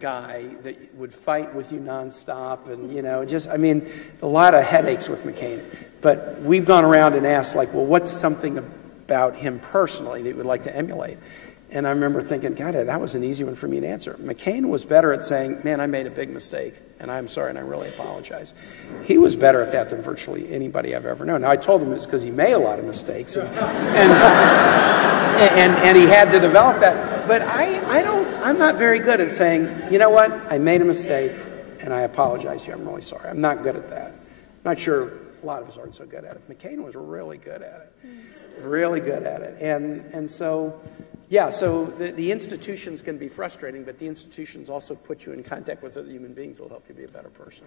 guy that would fight with you nonstop, and, you know, just, I mean, a lot of headaches with McCain. But we've gone around and asked, like, well, what's something about him personally that you would like to emulate? And I remember thinking, God, that was an easy one for me to answer. McCain was better at saying, man, I made a big mistake, and I'm sorry, and I really apologize. He was better at that than virtually anybody I've ever known. Now, I told him it's because he made a lot of mistakes, and he had to develop that. But I'm not very good at saying, you know what, I made a mistake, and I apologize to you, I'm really sorry. I'm not good at that. I'm not sure a lot of us aren't so good at it. McCain was really good at it, really good at it. And so, yeah, so the institutions can be frustrating, but the institutions also put you in contact with other human beings that will help you be a better person.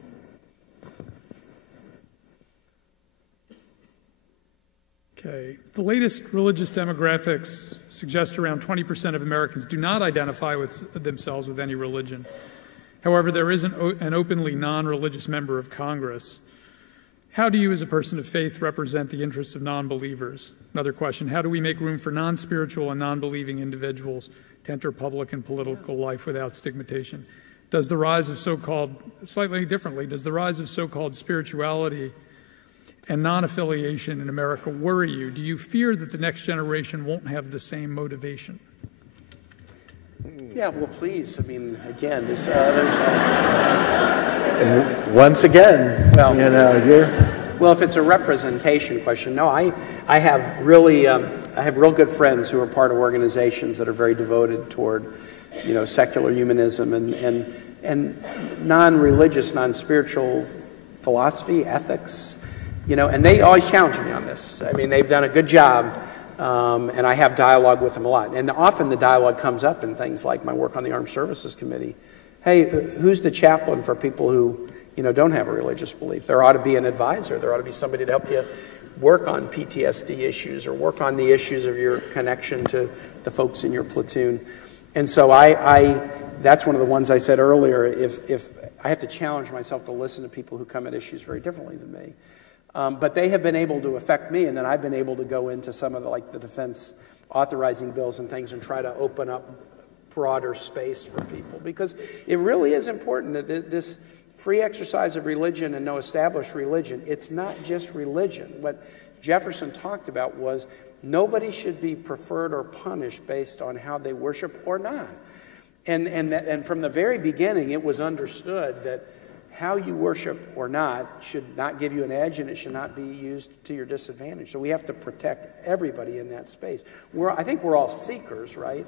Okay. The latest religious demographics suggest around 20% of Americans do not identify themselves with any religion. However, there is an openly non-religious member of Congress. How do you, as a person of faith, represent the interests of non-believers? Another question, how do we make room for non-spiritual and non-believing individuals to enter public and political life without stigmatization? Does the rise of slightly differently, does the rise of so-called spirituality and non-affiliation in America worry you? Do you fear that the next generation won't have the same motivation? Yeah, well, please. I mean, again, there's... And once again, well, you're... Well, if it's a representation question, no, I have really, I have real good friends who are part of organizations that are very devoted toward, secular humanism and non-religious, non-spiritual philosophy, ethics, and they always challenge me on this. I mean, they've done a good job, and I have dialogue with them a lot. And often the dialogue comes up in things like my work on the Armed Services Committee. Hey, who's the chaplain for people who, don't have a religious belief? There ought to be an advisor. There ought to be somebody to help you work on PTSD issues or work on the issues of your connection to the folks in your platoon. And so that's one of the ones I said earlier, if I have to challenge myself to listen to people who come at issues very differently than me. But they have been able to affect me, and then I've been able to go into some of the defense authorizing bills and things and try to open up broader space for people, because it really is important that this free exercise of religion and no established religion, it's not just religion. What Jefferson talked about was nobody should be preferred or punished based on how they worship or not. And from the very beginning, it was understood that how you worship or not should not give you an edge, and it should not be used to your disadvantage. So we have to protect everybody in that space. I think we're all seekers, right?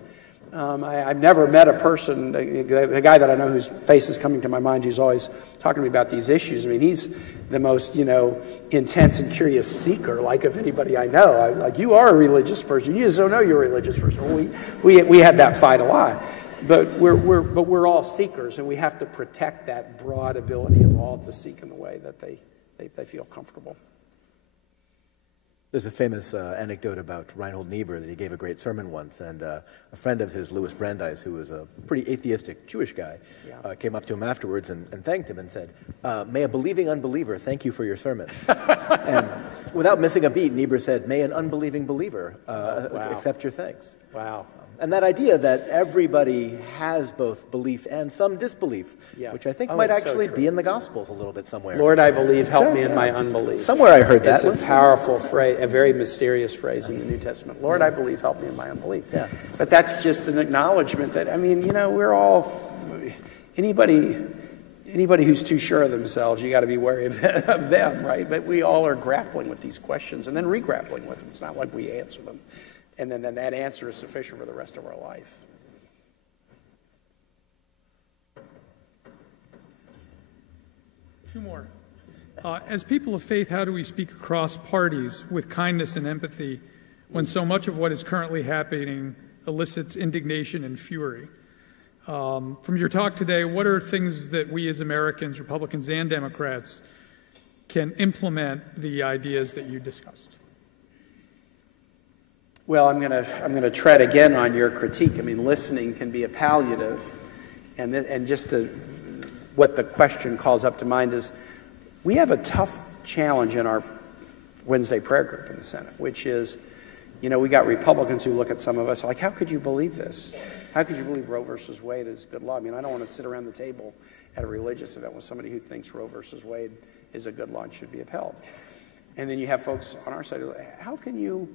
I've never met a person, the guy that I know whose face is coming to my mind, who's always talking to me about these issues. I mean, he's the most, intense and curious seeker, of anybody I know. You are a religious person. You just don't know you're a religious person. We have that fight a lot. But we're all seekers, and we have to protect that broad ability of all to seek in the way that they feel comfortable. There's a famous anecdote about Reinhold Niebuhr that he gave a great sermon once, and a friend of his, Louis Brandeis, who was a pretty atheistic Jewish guy, came up to him afterwards and thanked him and said, "May a believing unbeliever thank you for your sermon." And without missing a beat, Niebuhr said, "May an unbelieving believer accept your thanks." Wow. And that idea that everybody has both belief and some disbelief, which I think might actually be in the Gospels a little bit somewhere. Lord, I believe, help me in my unbelief. Somewhere I heard that. It's a powerful phrase, a very mysterious phrase in the New Testament. Lord, I believe, help me in my unbelief. Yeah. But that's just an acknowledgement that, we're all, anybody who's too sure of themselves, you got to be wary of them, right? But we all are grappling with these questions and then re-grappling with them. It's not like we answer them, and then that answer is sufficient for the rest of our life. Two more. As people of faith, how do we speak across parties with kindness and empathy when so much of what is currently happening elicits indignation and fury? From your talk today, what are things that we as Americans, Republicans and Democrats, can implement the ideas that you discussed? Well, I'm gonna tread again on your critique. Listening can be a palliative, and just what the question calls up to mind is, we have a tough challenge in our Wednesday prayer group in the Senate, which is, we got Republicans who look at some of us like, how could you believe this? How could you believe Roe versus Wade is good law? I don't want to sit around the table at a religious event with somebody who thinks Roe versus Wade is a good law and should be upheld. And then you have folks on our side who are like, how can you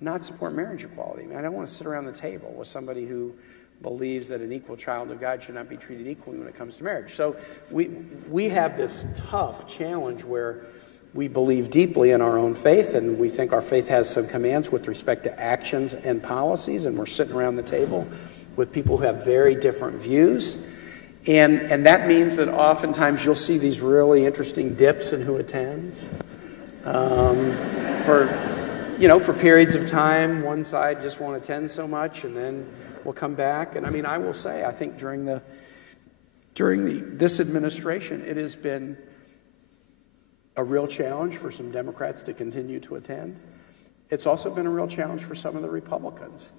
not support marriage equality? I don't want to sit around the table with somebody who believes that an equal child of God should not be treated equally when it comes to marriage. So we have this tough challenge where we believe deeply in our own faith, and we think our faith has some commands with respect to actions and policies, and we're sitting around the table with people who have very different views. And that means that oftentimes you'll see these really interesting dips in who attends. For periods of time, one side just won't attend so much, and then we'll come back. And I will say, I think during this administration, it has been a real challenge for some Democrats to continue to attend. It's also been a real challenge for some of the Republicans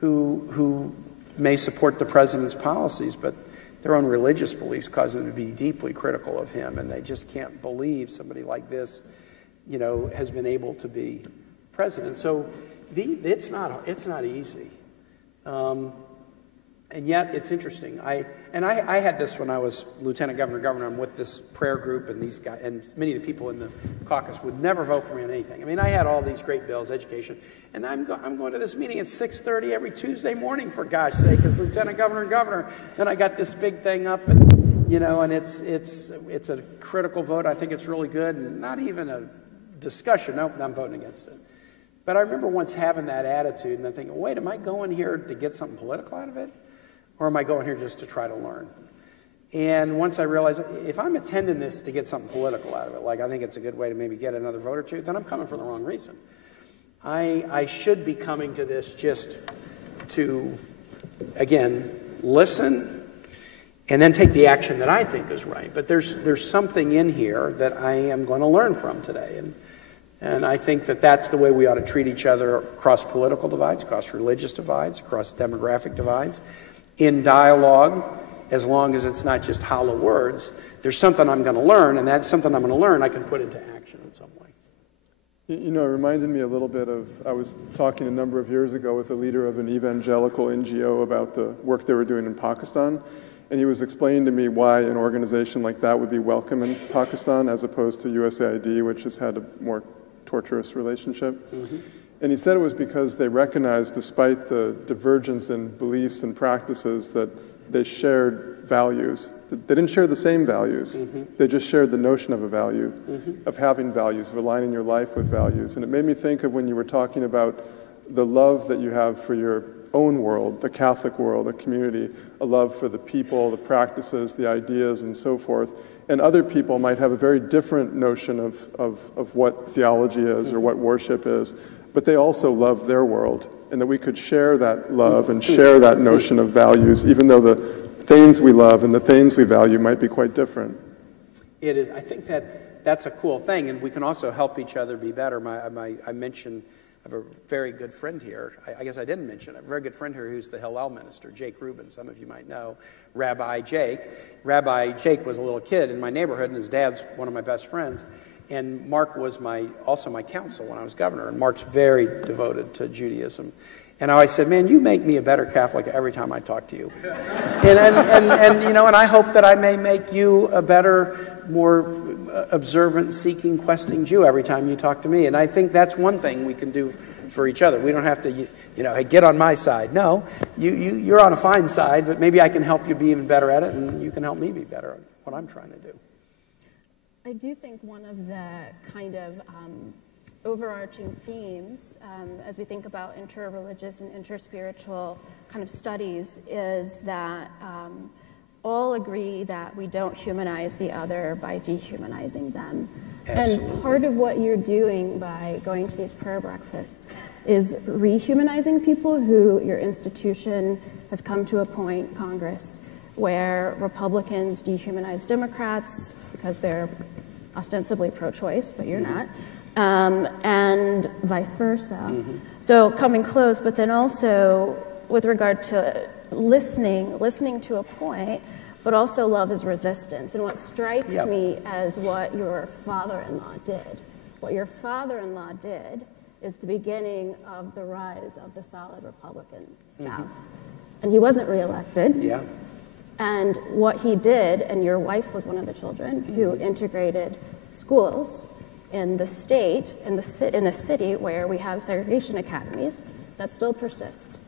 who may support the president's policies, but their own religious beliefs cause them to be deeply critical of him, and they just can't believe somebody like this, you know, has been able to be president. So it's not easy. And yet it's interesting. I had this when I was lieutenant governor. I'm with this prayer group, and these guys, and many of the people in the caucus would never vote for me on anything. I mean, I had all these great bills, education, and I'm going to this meeting at 6:30 every Tuesday morning, for gosh sake, as lieutenant governor. Then I got this big thing up, and you know, and it's a critical vote. I think it's really good, and not even a discussion. Nope, I'm voting against it. But I remember once having that attitude, and I'm thinking, wait, am I going here to get something political out of it? Or am I going here just to try to learn? And once I realized, if I'm attending this to get something political out of it, like I think it's a good way to maybe get another vote or two, then I'm coming for the wrong reason. I should be coming to this just to, again, listen and then take the action that I think is right. But there's something in here that I am going to learn from today. And I think that that's the way we ought to treat each other across political divides, across religious divides, across demographic divides. In dialogue, as long as it's not just hollow words, there's something I'm going to learn, and that's something I'm going to learn I can put into action in some way. You know, it reminded me a little bit of, I was talking a number of years ago with a leader of an evangelical NGO about the work they were doing in Pakistan, and he was explaining to me why an organization like that would be welcome in Pakistan as opposed to USAID, which has had a more torturous relationship. Mm-hmm. And he said it was because they recognized, despite the divergence in beliefs and practices, that they shared values. They didn't share the same values. Mm-hmm. They just shared the notion of a value, mm-hmm. of having values, of aligning your life with values. And it made me think of when you were talking about the love that you have for your own world, the Catholic world, a community, a love for the people, the practices, the ideas, and so forth. And other people might have a very different notion of what theology is, mm-hmm. or what worship is. But they also love their world, and that we could share that love and share that notion of values, even though the things we love and the things we value might be quite different. It is. I think that's a cool thing, and we can also help each other be better. I mentioned I have a very good friend here. I guess I didn't mention it. A very good friend here who's the Hillel minister, Jake Rubin. Some of you might know Rabbi Jake. Rabbi Jake was a little kid in my neighborhood, and his dad's one of my best friends. And Mark was also my counsel when I was governor, and Mark's very devoted to Judaism. And I always said, man, you make me a better Catholic every time I talk to you. and you know, and I hope that I may make you a better, more observant, seeking, questing Jew every time you talk to me. And I think that's one thing we can do for each other. We don't have to, you know, hey, get on my side. No, you're on a fine side, but maybe I can help you be even better at it, and you can help me be better at what I'm trying to do. I do think one of the kind of overarching themes as we think about interreligious and interspiritual kind of studies is that all agree that we don't humanize the other by dehumanizing them. Absolutely. And part of what you're doing by going to these prayer breakfasts is rehumanizing people who your institution has come to a point, Congress, where Republicans dehumanize Democrats because they're ostensibly pro-choice, but you're not, and vice versa. Mm-hmm. So coming close, but then also with regard to listening to a point, but also love is resistance. And what strikes yep. me as what your father-in-law did. What your father-in-law did is the beginning of the rise of the solid Republican South. Mm-hmm. And he wasn't reelected. Yeah. And what he did, and your wife was one of the children who integrated schools in the state, in a city where we have segregation academies that still persist.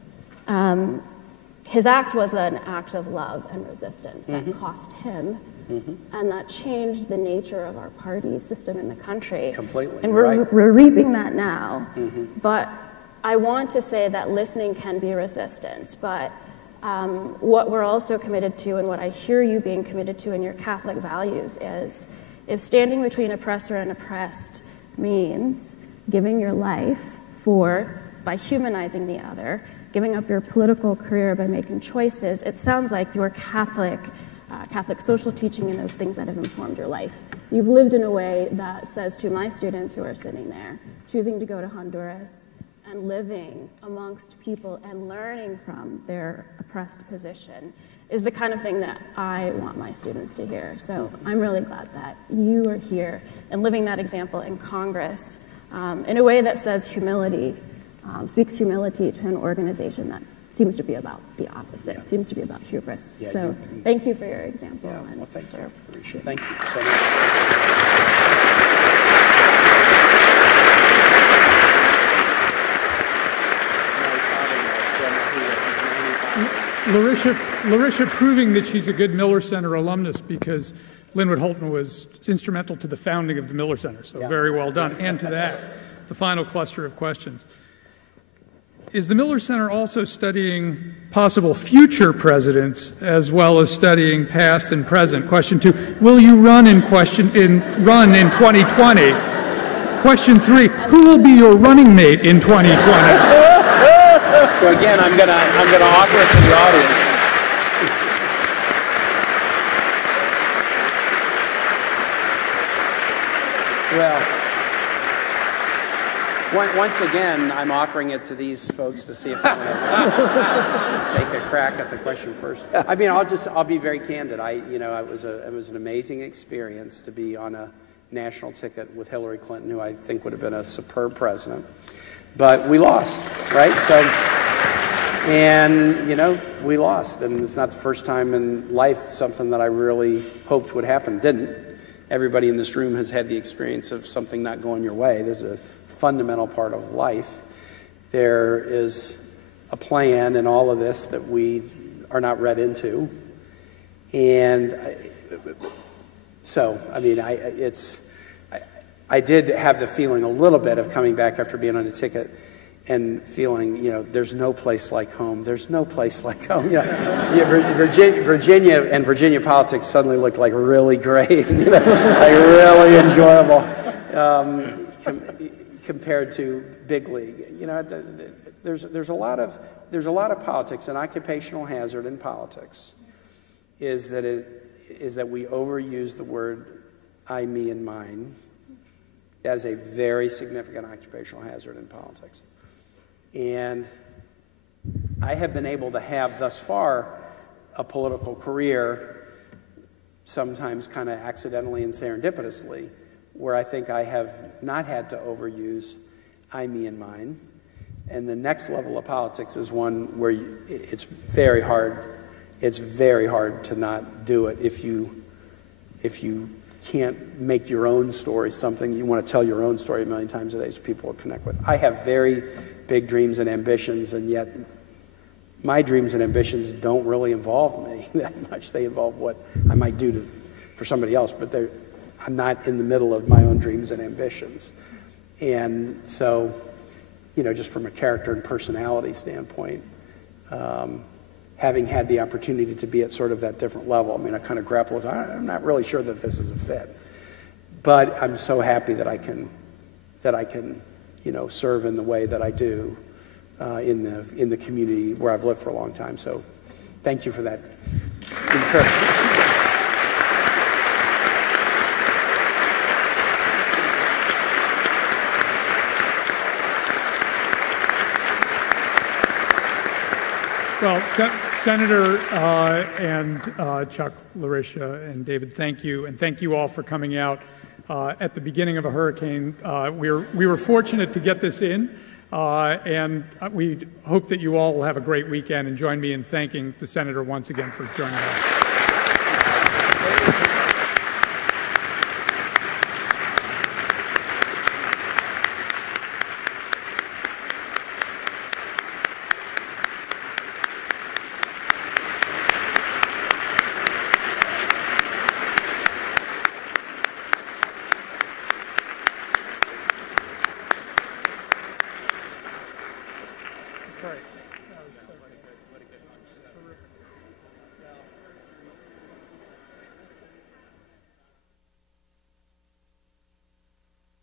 His act was an act of love and resistance that mm-hmm. cost him, mm-hmm. and that changed the nature of our party system in the country. Completely, and we're reaping that now. Mm-hmm. But I want to say that listening can be resistance, but what we're also committed to, and what I hear you being committed to in your Catholic values, is if standing between oppressor and oppressed means giving your life by humanizing the other, giving up your political career by making choices, it sounds like your Catholic Catholic social teaching and those things that have informed your life. You've lived in a way that says to my students who are sitting there, choosing to go to Honduras and living amongst people and learning from their oppressed position is the kind of thing that I want my students to hear. So I'm really glad that you are here and living that example in Congress in a way that says humility, speaks humility to an organization that seems to be about the opposite. It seems to be about hubris. Yeah, so thank you for your example. Yeah, and well, thank you. Appreciate it. Thank you so much. Larisha proving that she's a good Miller Center alumnus, because Linwood Holton was instrumental to the founding of the Miller Center, so very well done. And to that, the final cluster of questions. Is the Miller Center also studying possible future presidents as well as studying past and present? Question 2, will you run in 2020? Question 3, who will be your running mate in 2020? So again, I'm gonna offer it to the audience. Well, once again, I'm offering it to these folks to see if they want to take a crack at the question first. I mean, I'll be very candid. It was an amazing experience to be on a national ticket with Hillary Clinton, who I think would have been a superb president. But we lost, right? So, and we lost, and it's not the first time in life something that I really hoped would happen didn't. Everybody in this room has had the experience of something not going your way. This is a fundamental part of life. There is a plan in all of this that we are not read into, and so I mean, I did have the feeling a little bit of coming back after being on a ticket and feeling, there's no place like home. There's no place like home. Virginia and Virginia politics suddenly looked like really great, like really enjoyable compared to big league. There's a lot of politics, and occupational hazard in politics is that we overuse the word I, me, and mine. That is a very significant occupational hazard in politics. And I have been able to have thus far a political career, sometimes kind of accidentally and serendipitously, where I think I have not had to overuse I, me, and mine. And the next level of politics is one where it's very hard. It's very hard to not do it if you can't make your own story something you want to tell your own story a million times a day so people will connect with. I have very big dreams and ambitions, and yet my dreams and ambitions don't really involve me that much. They involve what I might do for somebody else, but I'm not in the middle of my own dreams and ambitions. And so, just from a character and personality standpoint, having had the opportunity to be at sort of that different level, I mean, I kind of grapple with, I'm not really sure that this is a fit. But I'm so happy that I can serve in the way that I do in the community where I've lived for a long time. So thank you for that encouragement. Well, Senator and Chuck, Larisha, and David, thank you, and thank you all for coming out at the beginning of a hurricane. We were fortunate to get this in, and we hope that you all will have a great weekend, and join me in thanking the Senator once again for joining us. Right.